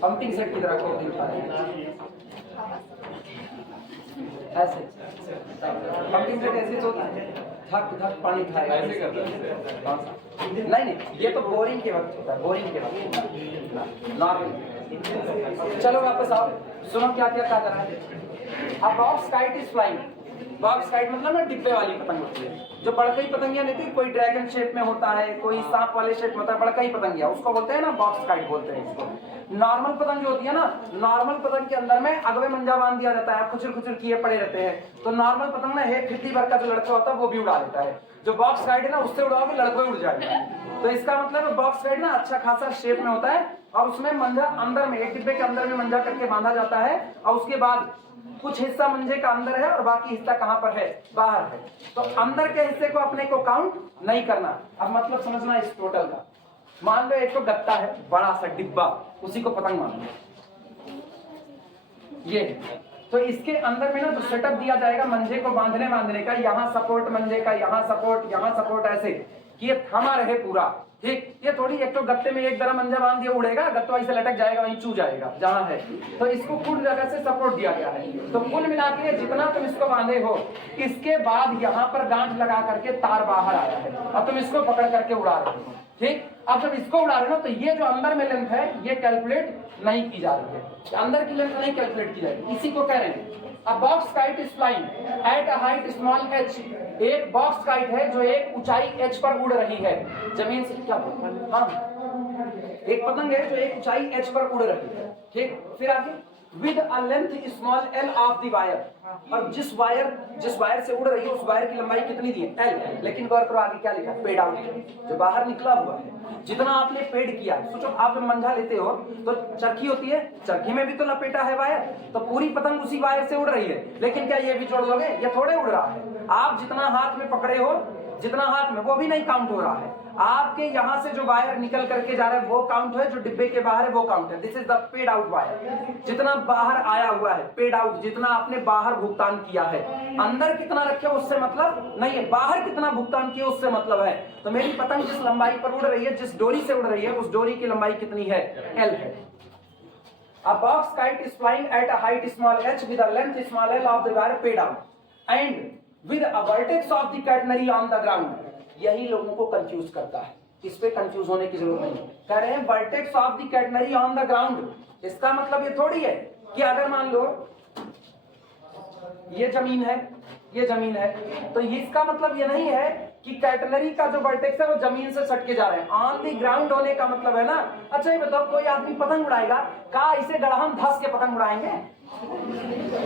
पंपिंग सेट की तरह को दिखा रहे हैं ऐसे. पंपिंग सेट ऐसे होता है, धक धक पानी खाएगा ऐसे करता है. नहीं, ये तो बोरिंग के वक्त होता है, बोरिंग के वक्त नॉर्मल. चलो वापस आओ, सुनो क्या क्या कहा जा रहा है. A box kite is flying. Box kite मतलब ना डिब्बे वाली पतंग होती है, जो बड़कई पतंगिया नहीं थी, कोई ड्रैगन शेप में होता है, कोई सांप वाले शेप में होता है, बड़कई पतंगिया, उसको बोलते हैं ना बॉक्स काइट बोलते हैं इसको. नॉर्मल पतंग जो होती है ना, नॉर्मल पतंग के अंदर में अगवे मंजा बांध दिया जाता है, खुचर खुचर किए पड़े रहते हैं. तो नॉर्मल पतंग ना एक फिफ्टी भर का जो लड़का होता है वो भी उड़ा देता है. जो बॉक्स काइट है ना, उससे उड़ाओगे लड़का उड़ जाएगा. तो इसका मतलब बॉक्स काइट ना अच्छा खासा शेप में होता है, और उसमें मंजा अंदर में, एक डिब्बे के अंदर में मंजा करके बांधा जाता है, और उसके बाद कुछ हिस्सा मंजे का अंदर है और बाकी हिस्सा कहां पर है, बाहर है. तो अंदर के हिस्से को अपने को काउंट नहीं करना. अब मतलब समझना इस टोटल का. मान लो एक तो गत्ता है, बड़ा सा डिब्बा, उसी को पतंग मान लो ये. तो इसके अंदर में ना जो सेटअप दिया जाएगा मंजे को बांधने का, यहाँ सपोर्ट मंजे का, यहाँ सपोर्ट ऐसे कि ये थमा रहे पूरा. ठीक, ये थोड़ी एक तो गत्ते में एक तरह मंजा बांध दिया उड़ेगा, गत्ता वहीं से लटक जाएगा, वहीं चू जाएगा जहां है. तो इसको कुल जगह से सपोर्ट दिया गया है. तो कुल मिला के जितना तुम इसको बांधे हो, इसके बाद यहाँ पर गांठ लगा करके तार बाहर आया है और तुम इसको पकड़ करके उड़ा रहे हो. ठीक, अब जब इसको उड़ा रहे हो तो ये जो अंदर में लेंथ है ये कैलकुलेट नहीं की जा रही है, अंदर की लेंथ नहीं कैलकुलेट की जाएगी. इसी को कह रहे हैं A box kite is flying at a height small h. एक बॉक्स काइट है जो एक ऊंचाई h पर उड़ रही है, जमीन से. क्या हाँ, एक पतंग है जो एक ऊंचाई h पर उड़ रही है. ठीक, फिर आगे with a length small l of the wire. और जिस वायर से उड़ रही है उस वायर की लंबाई कितनी दी है, l. लेकिन गौर करो आगे क्या लिखा, पेड आउट, जो बाहर निकला हुआ है. जितना आपने पेड किया, सोचो आप जब मंझा लेते हो तो चरखी होती है, चरखी में भी तो लपेटा है वायर, तो पूरी पतंग उसी वायर से उड़ रही है. लेकिन क्या ये भी जोड़ दोगे, ये थोड़े उड़ रहा है. आप जितना हाथ में पकड़े हो, जितना हाथ में, वो भी नहीं काउंट हो रहा है. आपके यहां से जो वायर निकल करके जा रहा है वो काउंट है, जो डिब्बे के बाहर है वो काउंट है. This is the paid out wire. जितना बाहर आया हुआ है पेड आउट, जितना आपने बाहर भुगतान किया है. अंदर कितना रखे उससे मतलब नहीं है, बाहर कितना भुगतान किया उससे मतलब है. तो मेरी पतंग जिस लंबाई पर उड़ रही है, जिस डोरी से उड़ रही है, उस डोरी की लंबाई कितनी है, L है. A box kite is flying at a height small h with a length small l of the wire paid out and with a vertex of the catenary on the ground. यही लोगों को confuse करता है, इस पे confuse होने की जरूरत नहीं. कह रहे हैं vertex of the catenary on the ground. इसका मतलब ये थोड़ी है कि अगर मान लो ये जमीन है, ये जमीन है, तो इसका मतलब ये नहीं है कि कैटनरी का जो वर्टेक्स है वो जमीन से सटके जा रहे हैं. ऑन द ग्राउंड होने का मतलब है ना. अच्छा ये बताओ, कोई आदमी पतंग उड़ाएगा, कहा इसे गड़हम धस के पतंग उड़ाएंगे?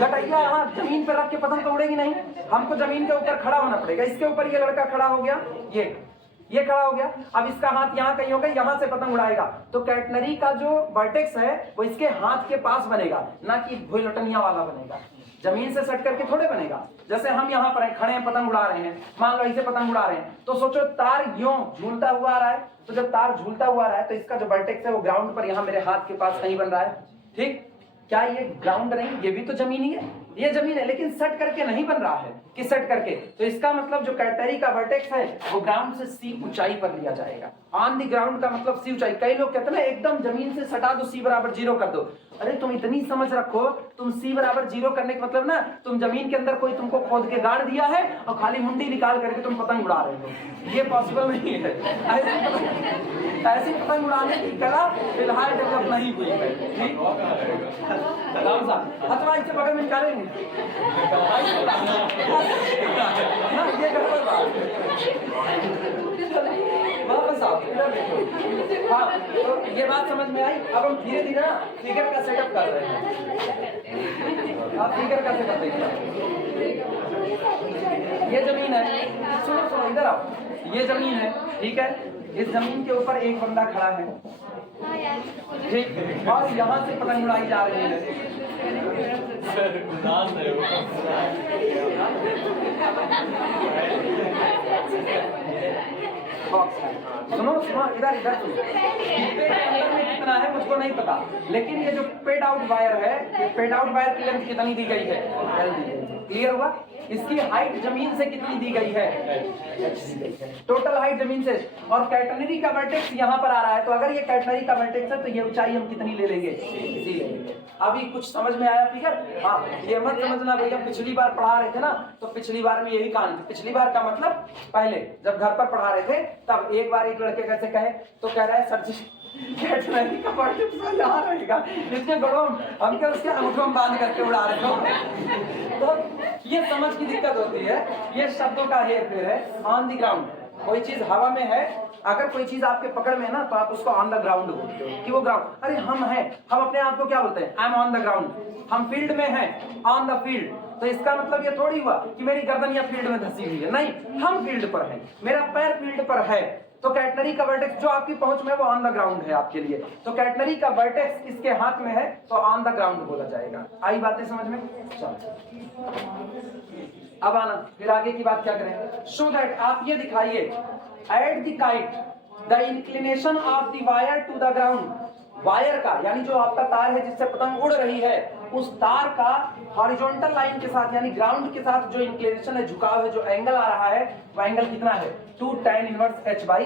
गटैया यहाँ जमीन पर रख के पतंग तो उड़ेगी नहीं. हमको जमीन के ऊपर खड़ा होना पड़ेगा. इसके ऊपर ये लड़का खड़ा हो गया, ये खड़ा हो गया, अब इसका हाथ यहाँ कहीं होगा, यहाँ से पतंग उड़ाएगा. तो कैटनरी का जो वर्टेक्स है वो इसके हाथ के पास बनेगा, ना कि भुलटनिया वाला बनेगा. जमीन से सट करके थोड़े बनेगा। जैसे हम यहाँ पर खड़े हैं, पतंग उड़ा रहे हैं, मान लो ऐसे पतंग उड़ा रहे हैं, तो सोचो तार यूं झूलता हुआ आ रहा है, तो जब तार झूलता हुआ आ रहा है तो इसका जो वर्टेक्स है वो ग्राउंड पर यहाँ मेरे हाथ के पास कहीं बन रहा है, ठीक। क्या ये ग्राउंड नहीं, ये भी तो जमीन ही है, ये जमीन है, लेकिन सट करके नहीं बन रहा है कि सट करके। तो इसका मतलब जो कैटनरी का वर्टेक्स है वो ग्राउंड से सी ऊंचाई पर लिया जाएगा। ऑन द ग्राउंड का मतलब सी ऊंचाई। कई लोग कहते हैं ना एकदम जमीन से सटा दो, सी बराबर 0 कर दो। अरे तुम इतनी समझ रखो, तुम सी बराबर 0 करने का मतलब ना तुम जमीन के अंदर कोई तुमको खोद के गाड़ दिया है और खाली मुंडी निकाल करके तुम पतंग उड़ा रहे हो, ये पॉसिबल नहीं है। ऐसी पतंग उड़ाने की कला फिलहाल डेवलप नहीं हुई है, ठीक। हथवा इससे बगल में निकालेंगे ना, ये गड़बड़ बात है। वापस आओ, इधर देखो। हाँ, तो ये बात समझ में आई। अब हम धीरे धीरे ना फिगर का सेटअप कर रहे हैं। आप फिगर का सेटअप देखिए। ये जमीन है, सुनो सुनो इधर आओ, ये जमीन है, ठीक है। इस जमीन के ऊपर एक बंदा खड़ा है, ठीक, और यहाँ से पतंग उड़ाई जा रही है। सुनो सुनो इधर इधर सुनो, अंदर में कितना है मुझको नहीं पता, लेकिन ये जो पेड आउट वायर है, पेड आउट वायर की लेंथ कितनी दी गई है, L दी गई है। क्लियर हुआ। इसकी हाइट जमीन से कितनी दी गई है, टोटल हाइट जमीन से। और कैटनरी का वर्टेक्स यहाँ पर आ रहा है, तो अगर ये कैटनरी का वर्टेक्स है तो ये ऊंचाई हम कितनी ले लेंगे, सी ले लेंगे। अभी कुछ समझ में आया फिगर? हाँ, ये मत समझना भैया पिछली बार पढ़ा रहे थे ना, तो पिछली बार में यही कहानी थी। पिछली बार का मतलब पहले जब घर पर पढ़ा रहे थे तब एक बार एक लड़के कैसे कहे, तो कह रहा है सर जी कैटनरी का वर्टेक्स यहाँ रहेगा, इसके गड़ों हम क्या उसके अंगूठों में बांध करके उड़ा रहे हो। तो ये समझ की दिक्कत होती है, ये शब्दों का हेर फेर है। ऑन द ग्राउंड, कोई चीज हवा में है, अगर कोई चीज आपके पकड़ में है ना तो आप उसको ऑन द ग्राउंड बोलते हो कि वो ग्राउंड। अरे हम हैं, हम अपने आप को क्या बोलते हैं, I am on the ground. हम फील्ड में हैं, ऑन द फील्ड। तो इसका मतलब ये थोड़ी हुआ कि मेरी गर्दन या फील्ड में धसी हुई है, नहीं, हम फील्ड पर हैं, मेरा पैर फील्ड पर है। तो कैटनरी का वर्टेक्स जो आपकी पहुंच में है वो ऑन द ग्राउंड है आपके लिए। तो कैटनरी का वर्टेक्स इसके हाथ में है तो ऑन द ग्राउंड बोला जाएगा। आई बातें समझ में? चलो अब आना, फिर आगे की बात क्या करें। सो दैट आप ये दिखाइए, at the kite the inclination of the wire to the ground. Wire का यानी जो आपका तार है जिससे पतंग उड़ रही है, उस तार का हॉरिजॉन्टल लाइन के साथ यानी ग्राउंड के साथ जो इंक्लिनेशन है, झुकाव है, जो एंगल आ रहा है, वो एंगल कितना है, 2 tan inverse h by l।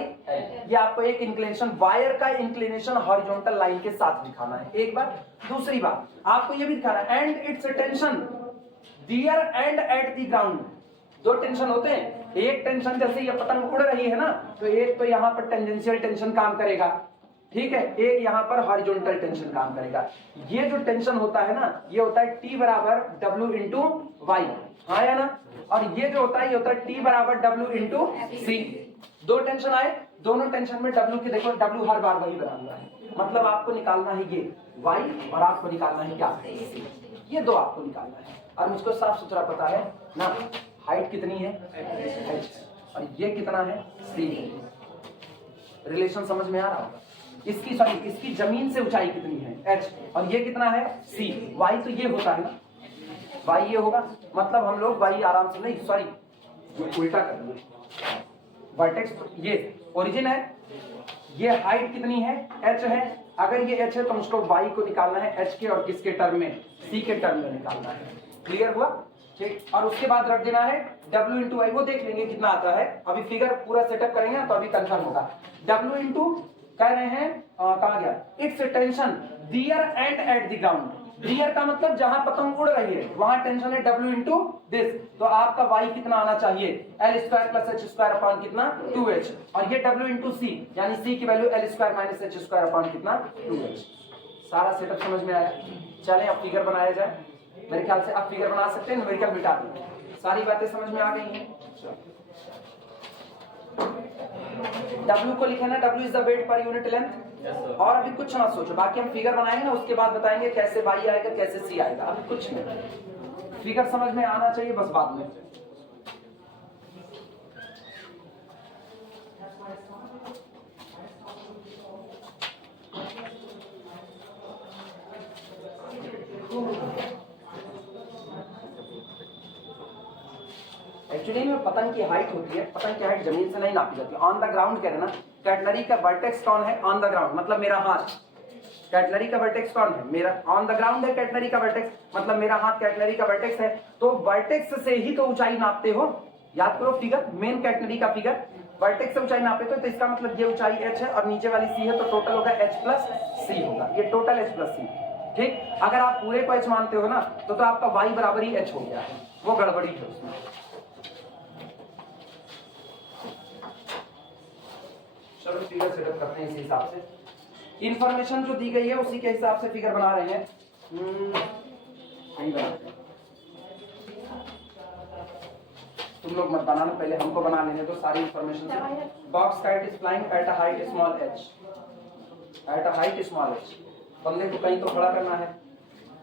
ये आपको एक इंक्लिनेशन, वायर का इंक्लिनेशन हॉरिजॉन्टल लाइन के साथ दिखाना है, एक बार। दूसरी बात आपको ये भी दिखाना है, and it's tension there and at the ground. दो टेंशन होते हैं, एक टेंशन जैसे ये पतंग उड़ रही है ना, तो एक तो यहाँ पर टेंजेंशियल टेंशन काम करेगा, ठीक है, एक यहाँ पर हॉरिजॉन्टल टेंशन काम करेगा। ये जो टेंशन होता है ना, ये होता है T बराबर W इंटू वाई, हाँ या ना। और ये जो होता है ये होता है T बराबर W इंटू सी। दो टेंशन आए, दोनों टेंशन में W की देखो, W हर बार वही बराबर है, मतलब आपको निकालना है ये Y और आपको निकालना है क्या, ये दो आपको निकालना है। और मुझको साफ सुथरा पता है ना, हाइट कितनी है h, और ये कितना है c। रिलेशन समझ में आ रहा होगा। इसकी सॉरी इसकी जमीन से ऊंचाई कितनी है h, और ये कितना है c। y तो ये होता है ना, y ये होगा, मतलब हम लोग y आराम से, नहीं सॉरी उल्टा कर देंगे, वर्टेक्स ये ओरिजिन है, ये हाइट कितनी है h है। अगर ये h है तो मुझको y को निकालना है h के और किसके टर्म में, c के टर्म में निकालना है। क्लियर हुआ, ठीक। और उसके बाद रख देना है W इंटू आई, वो देख लेंगे कितना आता है, अभी फिगर पूरा सेटअप करेंगे तो अभी कंफर्म होगा। W इंटू कह रहे हैं कहा गया, it's tension there and at the ground. There का मतलब जहां पतंग उड़ रही है वहां टेंशन है W इंटू दिस, तो आपका Y कितना आना चाहिए, L square plus H square upon कितना 2H, और ये W इंटू C यानी C की value L square minus H square upon कितना 2H। सारा सेटअप समझ में आया? चलें अब फिगर बनाया जाए। मेरे ख्याल से आप फिगर बना सकते हैं, न्यूमेरिकल मिटा दें, सारी बातें समझ में आ गई हैं। W को लिखे ना, W इज द वेट पर यूनिट लेंथ। और अभी कुछ मत सोचो, बाकी हम फिगर बनाएंगे ना, उसके बाद बताएंगे कैसे Y आएगा कैसे C आएगा, अभी कुछ नहीं, फिगर समझ में आना चाहिए बस बाद में। एक्चुअली में पतंग की हाइट होती है, पतंग की हाइट जमीन से नहीं नापी जाती, ऑन द ग्राउंड कह रहे ना। कैटलरी का वर्टेक्स कौन है? ऑन द ग्राउंड, मतलब मेरा हाथ। कैटलरी का वर्टेक्स कौन है? मेरा। ऑन द ग्राउंड है कैटलरी का वर्टेक्स, मतलब मेरा हाथ कैटलरी का वर्टेक्स है। तो वर्टेक्स से ही तो ऊंचाई नापते हो, याद करो फिगर, मेन कैटलरी का फिगर, वर्टेक्स से ऊंचाई नापे तो इसका मतलब ये ऊंचाई h है और नीचे वाली c है, तो टोटल होगा h प्लस c होगा, ये टोटल h प्लस c। ठीक, अगर आप पूरे को h मानते हो ना तो आपका y बराबर ही h हो गया है, वो गड़बड़ी है उसमें। चलो फिगर सेटअप करते हैं इस हिसाब से, इंफॉर्मेशन जो दी गई है उसी के हिसाब से फिगर बना रहे हैं। नहीं बनाते, तुम लोग मत बनाना, पहले हमको बना लेने दो सारी information. Box kite is flying at a height small h, at a height small h। बंदे को कहीं तो खड़ा करना है,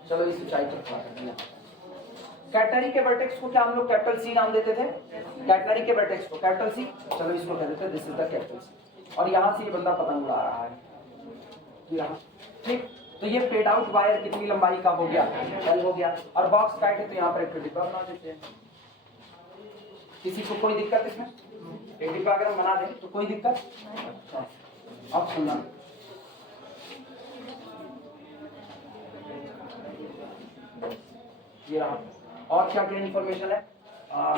चलो इस ऊंचाई पर खड़ा करते हैं। कैटलरी के वर्टेक्स को क्या हम लोग कैपिटल C नाम देते थे? कैटलरी के वर्टेक्स को कैपिटल C, चलो इसको कह देते हैं this is the capital C। और यहाँ से ये बंदा पतंग उड़ा रहा है यहाँ, ठीक। तो ये पेड आउट वायर कितनी लंबाई का हो गया? L हो गया। और बॉक्स काइट है तो यहाँ पर एक डिब्बा बना देते हैं। किसी को कोई दिक्कत इसमें? एक डिब्बा अगर हम बना दें तो कोई दिक्कत? अब सुनना, ये रहा। और क्या क्या इंफॉर्मेशन है?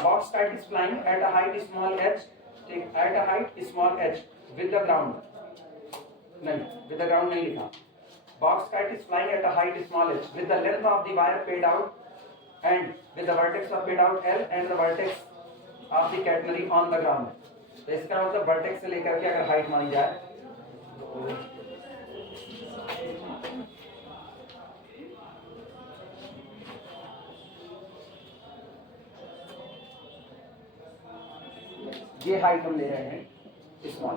Box kite is flying at a height small h, ठीक, at a height small h with the ground, नहीं विद द ग्राउंड नहीं लिखा। Box kite is flying at a height small h with the length of the wire paid out and with the vertex of paid out L and the vertex of the cutlery on the ground. तो इसका मतलब vertex से लेकर के अगर height मानी जाए ये हाइट हम ले रहे हैं स्मॉल,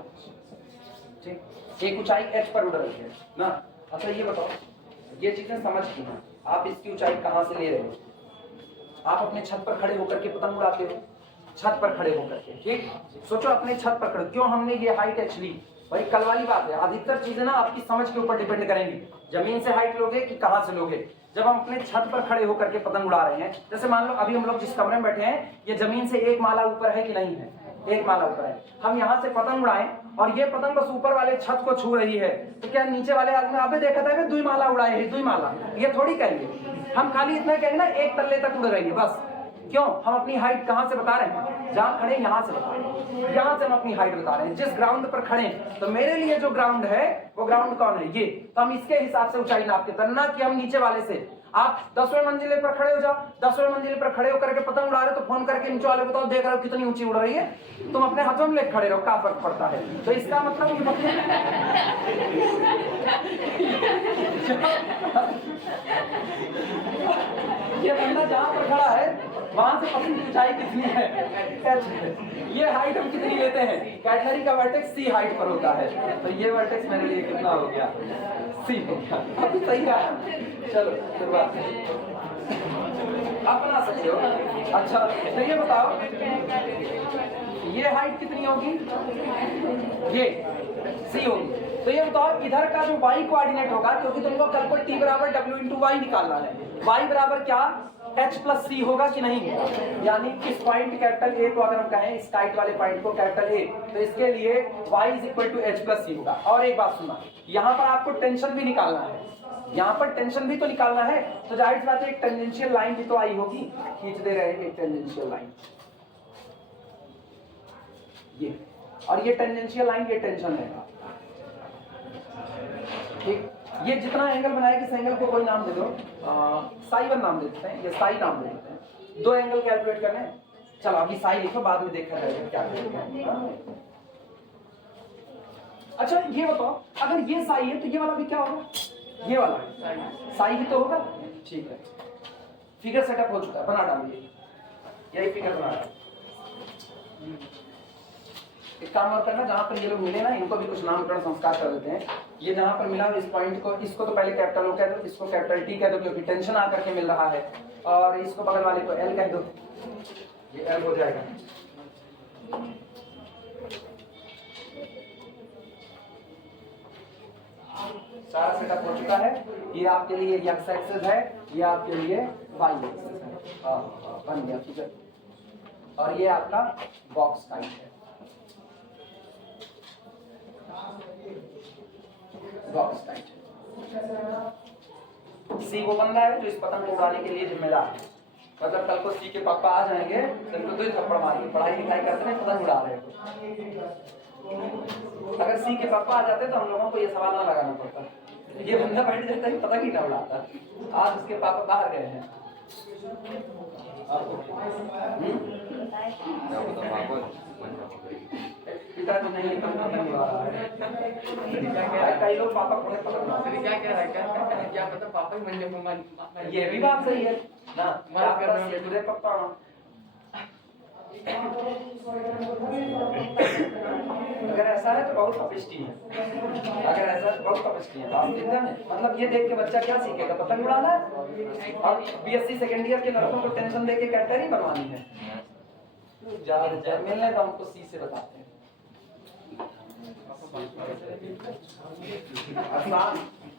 ठीक, एक ऊंचाई h पर उड़ रही है ना। अच्छा ये बताओ, ये चीजें समझ की हैं, आप इसकी ऊंचाई कहाँ से ले रहे हो? आप अपने छत पर खड़े होकर के पतंग उड़ाते हो, छत पर खड़े होकर के, ठीक। सोचो अपने छत पर खड़े, क्यों हमने ये हाइट h ली? भाई कल वाली बात है, अधिकतर चीजें ना आपकी समझ के ऊपर डिपेंड करेंगी, जमीन से हाइट लोगे कि कहाँ से लोगे। जब हम अपने छत पर खड़े होकर के पतंग उड़ा रहे हैं, जैसे मान लो अभी हम लोग जिस कमरे में बैठे हैं ये जमीन से एक माला ऊपर है कि नहीं है? एक माला ऊपर है। हम यहाँ से पतंग उड़ाएं और ये पतंग बस ऊपर वाले छत को छू रही है, तो क्या नीचे वाले आदमी अबे देखा था दुई माला उड़ाए है, दुई माला, ये थोड़ी कहेंगे। हम खाली इतना कहेंगे ना एक तल्ले तक उड़ रही है बस। क्यों? हम अपनी हाइट कहाँ से बता रहे हैं? जहाँ खड़े यहाँ से बता रहे हैं, यहाँ से हम अपनी हाइट बता रहे हैं, जिस ग्राउंड पर खड़े। तो मेरे लिए जो ग्राउंड है वो ग्राउंड कौन है? ये। तो हम इसके हिसाब से ऊंचाई नापते हैं, ना कि हम नीचे वाले से। आप 10वें मंजिले पर खड़े हो जाओ, 10वें मंजिले पर खड़े होकर के पतंग उड़ा रहे हो तो फोन करके नीचे वाले बताओ देख रहे हो कितनी ऊंची उड़ रही है, तुम अपने हाथों में लेकर खड़े रहो, क्या फर्क पड़ता है? तो इसका मतलब ये बंदा जहां पर खड़ा है वहां से पतंग की ऊंचाई कितनी है, ये हाइट हम कितनी लेते हैं? कैटलरी का वर्टेक्स C हाइट पर होता है, तो ये वर्टेक्स मेरे लिए कितना हो गया? C हो गया। अब सही है, चलो शुरुआत आप बना सकते हो। अच्छा तो ये बताओ ये हाइट कितनी होगी? ये C होगी। तो ये बताओ इधर का जो y कोऑर्डिनेट होगा, क्योंकि तुमको कल को t बराबर w/y निकालना है, y बराबर क्या? h प्लस c होगा कि नहीं होगा? यानी इस पॉइंट कैपिटल A को अगर हम कहें, इस काइट वाले पॉइंट को कैपिटल A, तो इसके लिए y = h प्लस c होगा। और एक बात सुनना, यहाँ पर आपको टेंशन भी निकालना है, यहाँ पर टेंशन भी तो निकालना है, तो जाहिर सी बात है एक टेंजेंशियल लाइन भी तो आई होगी, खींच दे रहे हैं एक टेंजेंशियल लाइन, ये, और ये टेंजेंशियल लाइन ये टेंशन है, ठीक। ये जितना एंगल बनाएगा इस एंगल को कोई नाम दे दो, साई1 नाम दे देते हैं, ये साई नाम दे देते हैं। दो एंगल कैलकुलेट करने, चलो अभी साई लिखो, बाद में देखा जाएगा क्या करेंगे। अच्छा ये बताओ अगर ये साई है तो ये वाला भी क्या होगा? ये वाला साई ही तो होगा, ठीक है। फिगर सेटअप हो चुका है, बना डालिए, यही फिगर बना डालिए। एक काम और करना, जहां पर ये लोग मिले ना इनको भी कुछ नामकरण संस्कार कर देते हैं। ये जहां पर मिला इस पॉइंट को, इसको तो पहले कैपिटल O कह दो, इसको कैपिटल T कह दो क्योंकि टेंशन आकर के मिल रहा है, और इसको बगल वाले को L कह दो, ये L हो जाएगा। सारा सेटअप हो चुका है। ये आपके लिए एक्स एक्सेस है, ये आपके लिए वाई एक्सेस है। बन गया, ठीक है। और ये आपका बॉक्स टाइप है, बॉक्स टाइप। सी वो बंदा है जो इस पतंग को उड़ाने के लिए जिम्मेदार है। मतलब कल को सी के पापा आ जाएंगे तो इनको 2 थप्पड़ मारेंगे, पढ़ाई लिखाई करते हैं पतंग उड़ा रहे हो। अगर सी के पापा आ जाते तो हम लोगों को ये सवाल ना लगाना पड़ता, ये बंदा बैठ जाता है पतंग ही ना उड़ाता। आज उसके पापा बाहर गए हैं। पिता तो नहीं पतंग उड़ा रहा है। कई लोग पापा को पतंग क्या कह रहा है, क्या पता पापा ही मन। ये भी बात सही है ना, तुझे पापा अगर ऐसा है तो बहुत कपिस्टी है, अगर ऐसा है तो बहुत कपिस्टी है। मतलब ये देख के बच्चा क्या सीखेगा, पतंग उड़ाना है। और बीएससी सेकेंड ईयर के लड़कों को टेंशन देके कैटेगरी बनवानी है। मिलने तो हमको सी से बताते हैं।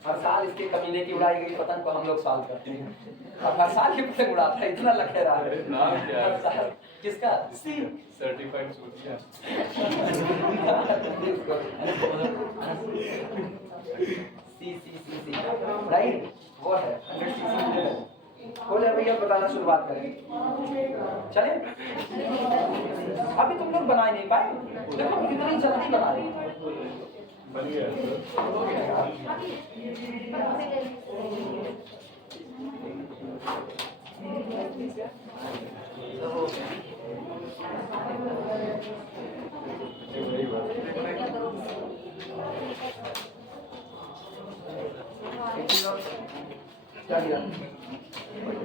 हर साल इसके कमीने की उड़ाई गई पतंग को हम लोग सॉल्व करते हैं। अब हर साल की पतंग उड़ाता है, इतना लगे रहा है। किसका सी सर्टिफाइड सूटिया सी राइट, वो है 100 सीसी हो जाए भैया। बताना शुरुआत करें, चले। अभी तुम लोग बना ही नहीं पाए, देखो कितनी जल्दी बना रहे। बन गया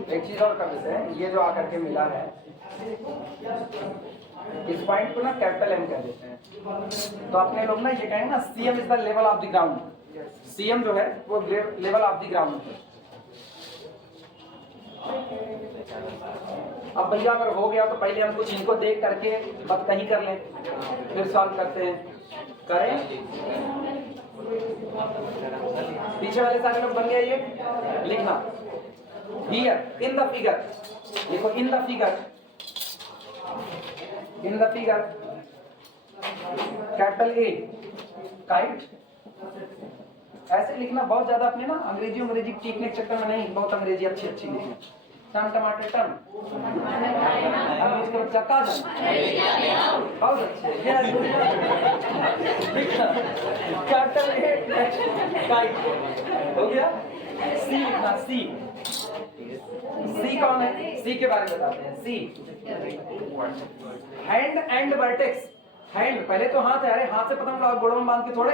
एक चीज और कर देते हैं, ये जो आकर के मिला है इस पॉइंट को ना कैपिटल एम कह देते हैं। तो अपने लोग ना ये कहेंगे ना CM is the level of the ground. CM जो है वो लेवल ऑफ द ग्राउंड है। अब भैया अगर हो गया तो पहले हम कुछ इनको देख करके बात कहीं कर लें, फिर सॉल्व करते हैं। करें, पीछे वाले सारे लोग बन गए। ये लिखना हियर इन द फिगर, देखो in the figure, in the figure capital A kite. ऐसे लिखना, बहुत ज्यादा अपने ना अंग्रेजी सीखने के चक्कर में नहीं, बहुत अंग्रेजी अच्छी लिखना। टम टमाटर टम, अंग्रेजी का बच्चा का बहुत अच्छे। कैपिटल ए काइट हो गया। सी लिखना, सी। सी कौन है, सी के बारे में बताते हैं। सी हैंड एंड वर्टेक्स। हैंड पहले तो हाथ है, अरे हाथ से पतंग उड़ाओ, गोड़ों में बांध के थोड़े,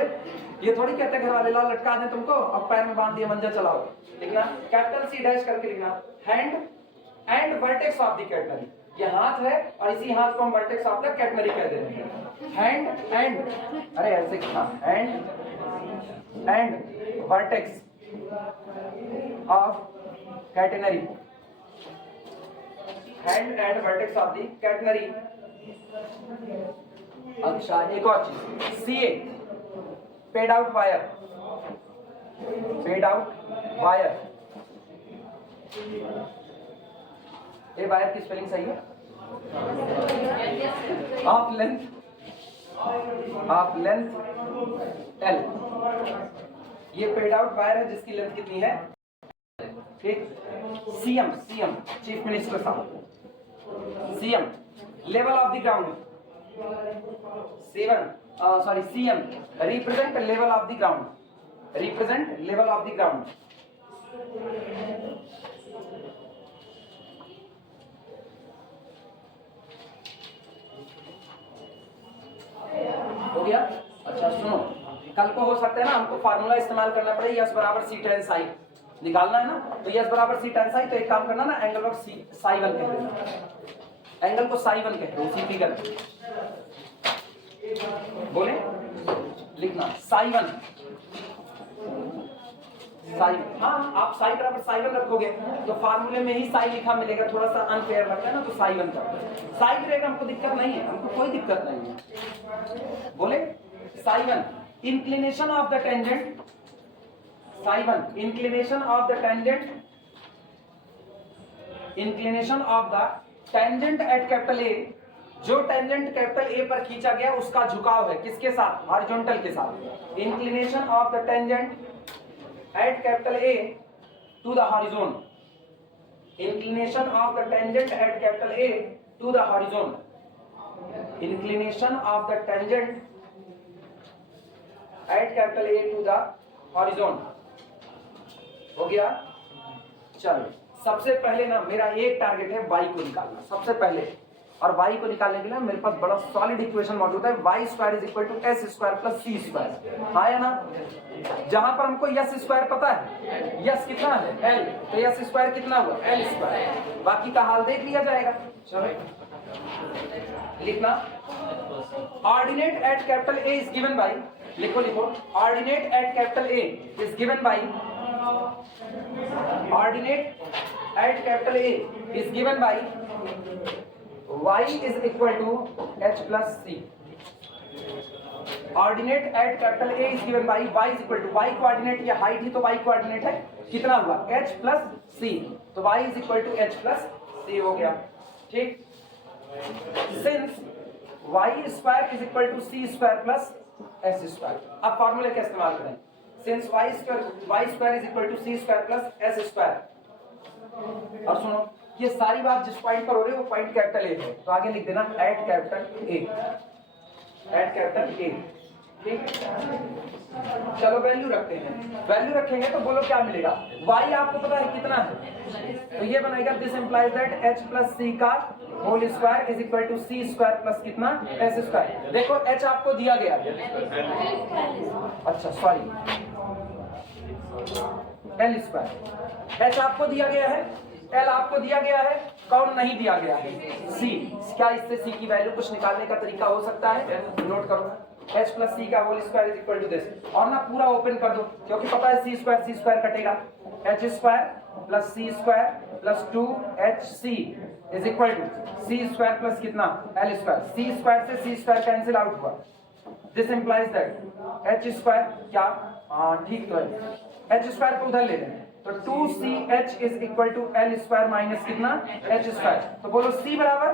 ये थोड़ी कहते घर वाले लाल लटका दें तुमको अब पैर में बांध दिए मंजा चलाओ। लिखना कैपिटल सी डैश करके लिखना hand and vertex of the catenary. ये हाथ है और इसी हाथ को हम वर्टेक्स ऑफ द कैटनरी कह दे रहे हैं। हैंड एंड, अरे ऐसे लिखना hand and vertex of catenary, hand and vertex of the catenary. अच्छा एक और चीज, CA paid out wire, paid out wire. ये वायर की स्पेलिंग सही है? Of length, of length L. ये पेड आउट वायर है जिसकी लेंथ कितनी है? ठीक। सीएम, सीएम चीफ मिनिस्टर साहब, CM level of the ground. CM represent level of the ground, represent level of the ground. हो गया? अच्छा सुनो, कल को हो सकता है ना हमको फार्मूला इस्तेमाल करना पड़े, यस बराबर सी tan साई निकालना है ना, तो यस बराबर सी tan साई। तो एक काम करना ना, एंगल ऑफ साई 1 कह देना, एंगल को साई 1 कहते हैं उसी फिगर बोले। लिखना साई 1, साई। हाँ आप साई बराबर साई 1 रखोगे तो फार्मूले में ही साई लिखा मिलेगा, थोड़ा सा अनफेयर लगता है ना, तो साई 1 कर साई गिरेगा, हमको दिक्कत नहीं है, हमको कोई दिक्कत नहीं है। बोले Sai 1 inclination of the tangent, Sai 1 inclination of the tangent, inclination of the tangent at capital ए जो टेंजेंट कैपिटल ए पर खींचा गया उसका झुकाव है किसके साथ, हॉरिजॉन्टल के साथ। Inclination of the tangent at capital A to the horizon, inclination of the tangent at capital A to the horizon, inclination of the tangent at capital A to the horizon. हो गया। चलो सबसे पहले ना मेरा एक टारगेट है y को निकालना सबसे पहले, और y को निकालने के लिए मेरे पास बड़ा सॉलिड इक्वेशन मौजूद है, y square is equal to S square plus C square. हाँ या ना, जहां पर हमको यस स्क्वायर पता है, यस कितना है l, तो यस स्क्वायर कितना हुआ l स्क्वायर, बाकी का हाल देख लिया जाएगा। चलो लिखना, ordinate at capital A is given by, लिखो लिखो, ordinate at capital A is given by, ordinate at capital A is given by y is equal to h plus c। Ordinate at capital A is given by y is equal to, y coordinate ये height ही तो y coordinate है, कितना हुआ h plus c, तो y is equal to h plus c हो गया। ठीक, since y square is equal to c square plus s square, अब फॉर्मूले का इस्तेमाल करें, since y square is equal to c square plus s square. और सुनो, ये सारी बात जिस पॉइंट पर हो रही है वो पॉइंट कैपिटल ए है, तो आगे लिख देना at capital A, at capital A. ठीक, चलो वैल्यू रखते हैं, वैल्यू रखेंगे तो बोलो क्या मिलेगा, y आपको पता है कितना है, तो ये बनेगा this implies that h plus c का whole square is equal to c square plus कितना s स्क्वायर। देखो h आपको दिया गया, अच्छा सॉरी l स्क्वायर, h आपको दिया गया है, l आपको दिया गया है, कौन नहीं दिया गया है, c। क्या इससे c की वैल्यू कुछ निकालने का तरीका हो सकता है, नोट करो, h प्लस सी का whole square is equal to this, और ना पूरा ओपन कर दो क्योंकि पता है c स्क्वायर कटेगा, h square plus c square plus 2hc is equal to c square plus कितना l स्क्वायर, c स्क्वायर से c स्क्वायर कैंसिल आउट हुआ, this implies that h square क्या, हाँ ठीक तो है, h स्क्वायर को उधर ले लें, तो 2ch is equal to l square minus कितना h स्क्वायर, तो बोलो c बराबर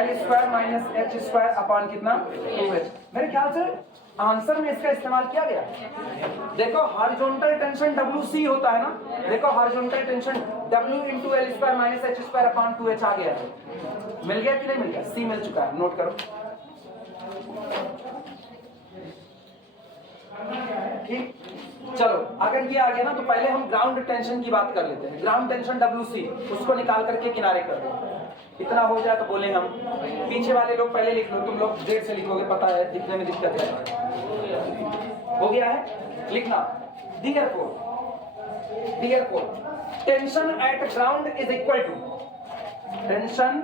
l square minus h square upon कितना 2h। मेरे ख्याल से आंसर में इसका इस्तेमाल किया गया। देखो हॉरिजॉन्टल टेंशन WC होता है ना, देखो horizontal tension W into l square minus h square upon 2h आ गया है, मिल गया कि नहीं मिल गया, c मिल चुका है, नोट करो। ठीक, चलो अगर ये आ गया ना तो पहले हम ग्राउंड टेंशन की बात कर लेते हैं, ग्राउंड टेंशन WC, उसको निकाल करके किनारे कर दो, इतना हो जाए तो बोले हम, पीछे वाले लोग पहले लिख लो, तुम लोग देर से लिखोगे, पता है लिखने में दिक्कत है। हो गया है, लिखना, डियर को tension at ground is equal to, tension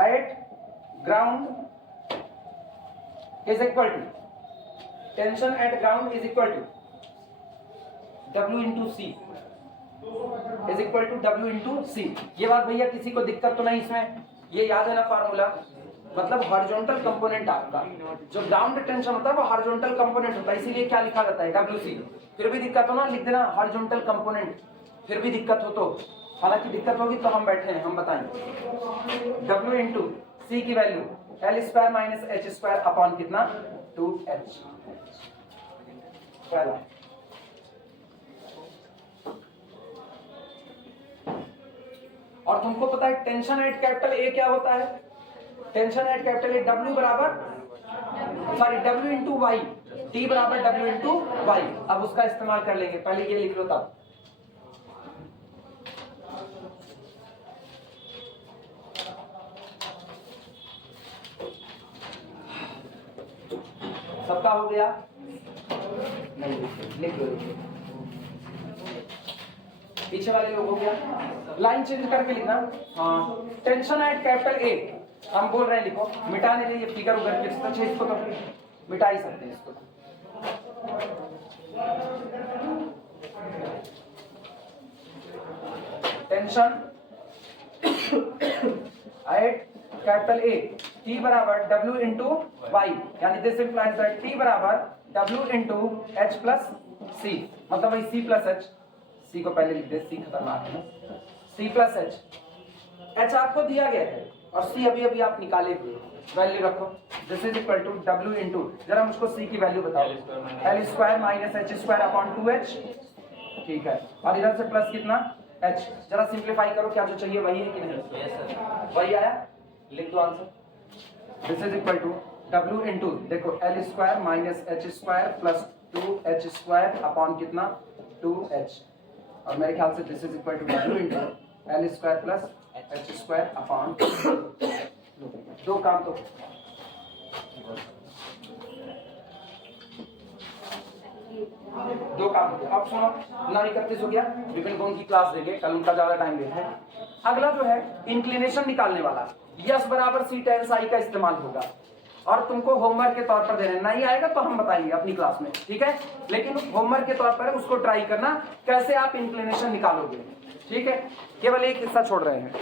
at ground is equal to, tension at ground is equal to W into C, is equal to W into C. ये बात भैया किसी को दिक्कत तो नहीं इसमें, ये याद है ना फार्मूला, मतलब हॉरिजॉन्टल कंपोनेंट आपका जो ग्राउंड टेंशन होता है वो हॉरिजॉन्टल कंपोनेंट होता है, इसीलिए क्या लिखा जाता है WC। फिर भी दिक्कत हो ना लिख देना हॉरिजॉन्टल कंपोनेंट, फिर भी दिक्कत हो तो, हालांकि दिक्कत होगी तो हम बैठे हैं, हम बताएंगे। W इंटू सी की value l square minus h square upon कितना 2h, पहला। और तुमको पता है टेंशन एट कैपिटल ए क्या होता है, tension at capital A W बराबर, sorry W into Y, T बराबर W इंटू वाई। अब उसका इस्तेमाल कर लेंगे, पहले ये लिख लो तब, सबका हो गया, नहीं लिख लो, पीछे वाले लोग हो गया, लाइन चेंज करके लिखना, हाँ टेंशन एट कैपिटल ए, हम बोल रहे हैं लिखो, मिटाने के लिए फिगर उधर के इसको तो मिटा ही सकते हैं इसको। Tension at capital A, T बराबर W इंटू वाई, यानी दिस इंप्लाइज दैट T बराबर W into H plus C, मतलब वही C प्लस H, C को पहले लिख दे, C खतरनाक है, C प्लस H, H आपको दिया गया है, और सी अभी अभी आप निकाले वैल्यू रखो। This is equal to W into, जरा मुझको सी की वैल्यू बताओ, L square minus H square upon 2H, ठीक है, और इधर से प्लस कितना H। जरा सिंप्लीफाई करो, क्या जो चाहिए वही है कि नहीं? वही आया, लिख दो answer. This is equal to W into, देखो L square minus H square plus 2H square upon कितना 2H, और मेरे ख्याल से this is equal to W into L square plus H square upon, दो काम तो दो काम हो गया। अब सुनो, 9:31 हो गया, विपिन को उनकी क्लास देंगे, कल उनका ज्यादा टाइम लेते हैं। अगला जो है इंक्लिनेशन निकालने वाला, यस बराबर सी tan साई का इस्तेमाल होगा, और तुमको होमवर्क के तौर पर देना, नहीं आएगा तो हम बताएंगे अपनी क्लास में, ठीक है, लेकिन होमवर्क के तौर पर उसको ट्राई करना कैसे आप इंक्लिनेशन निकालोगे, ठीक है। केवल एक हिस्सा छोड़ रहे हैं।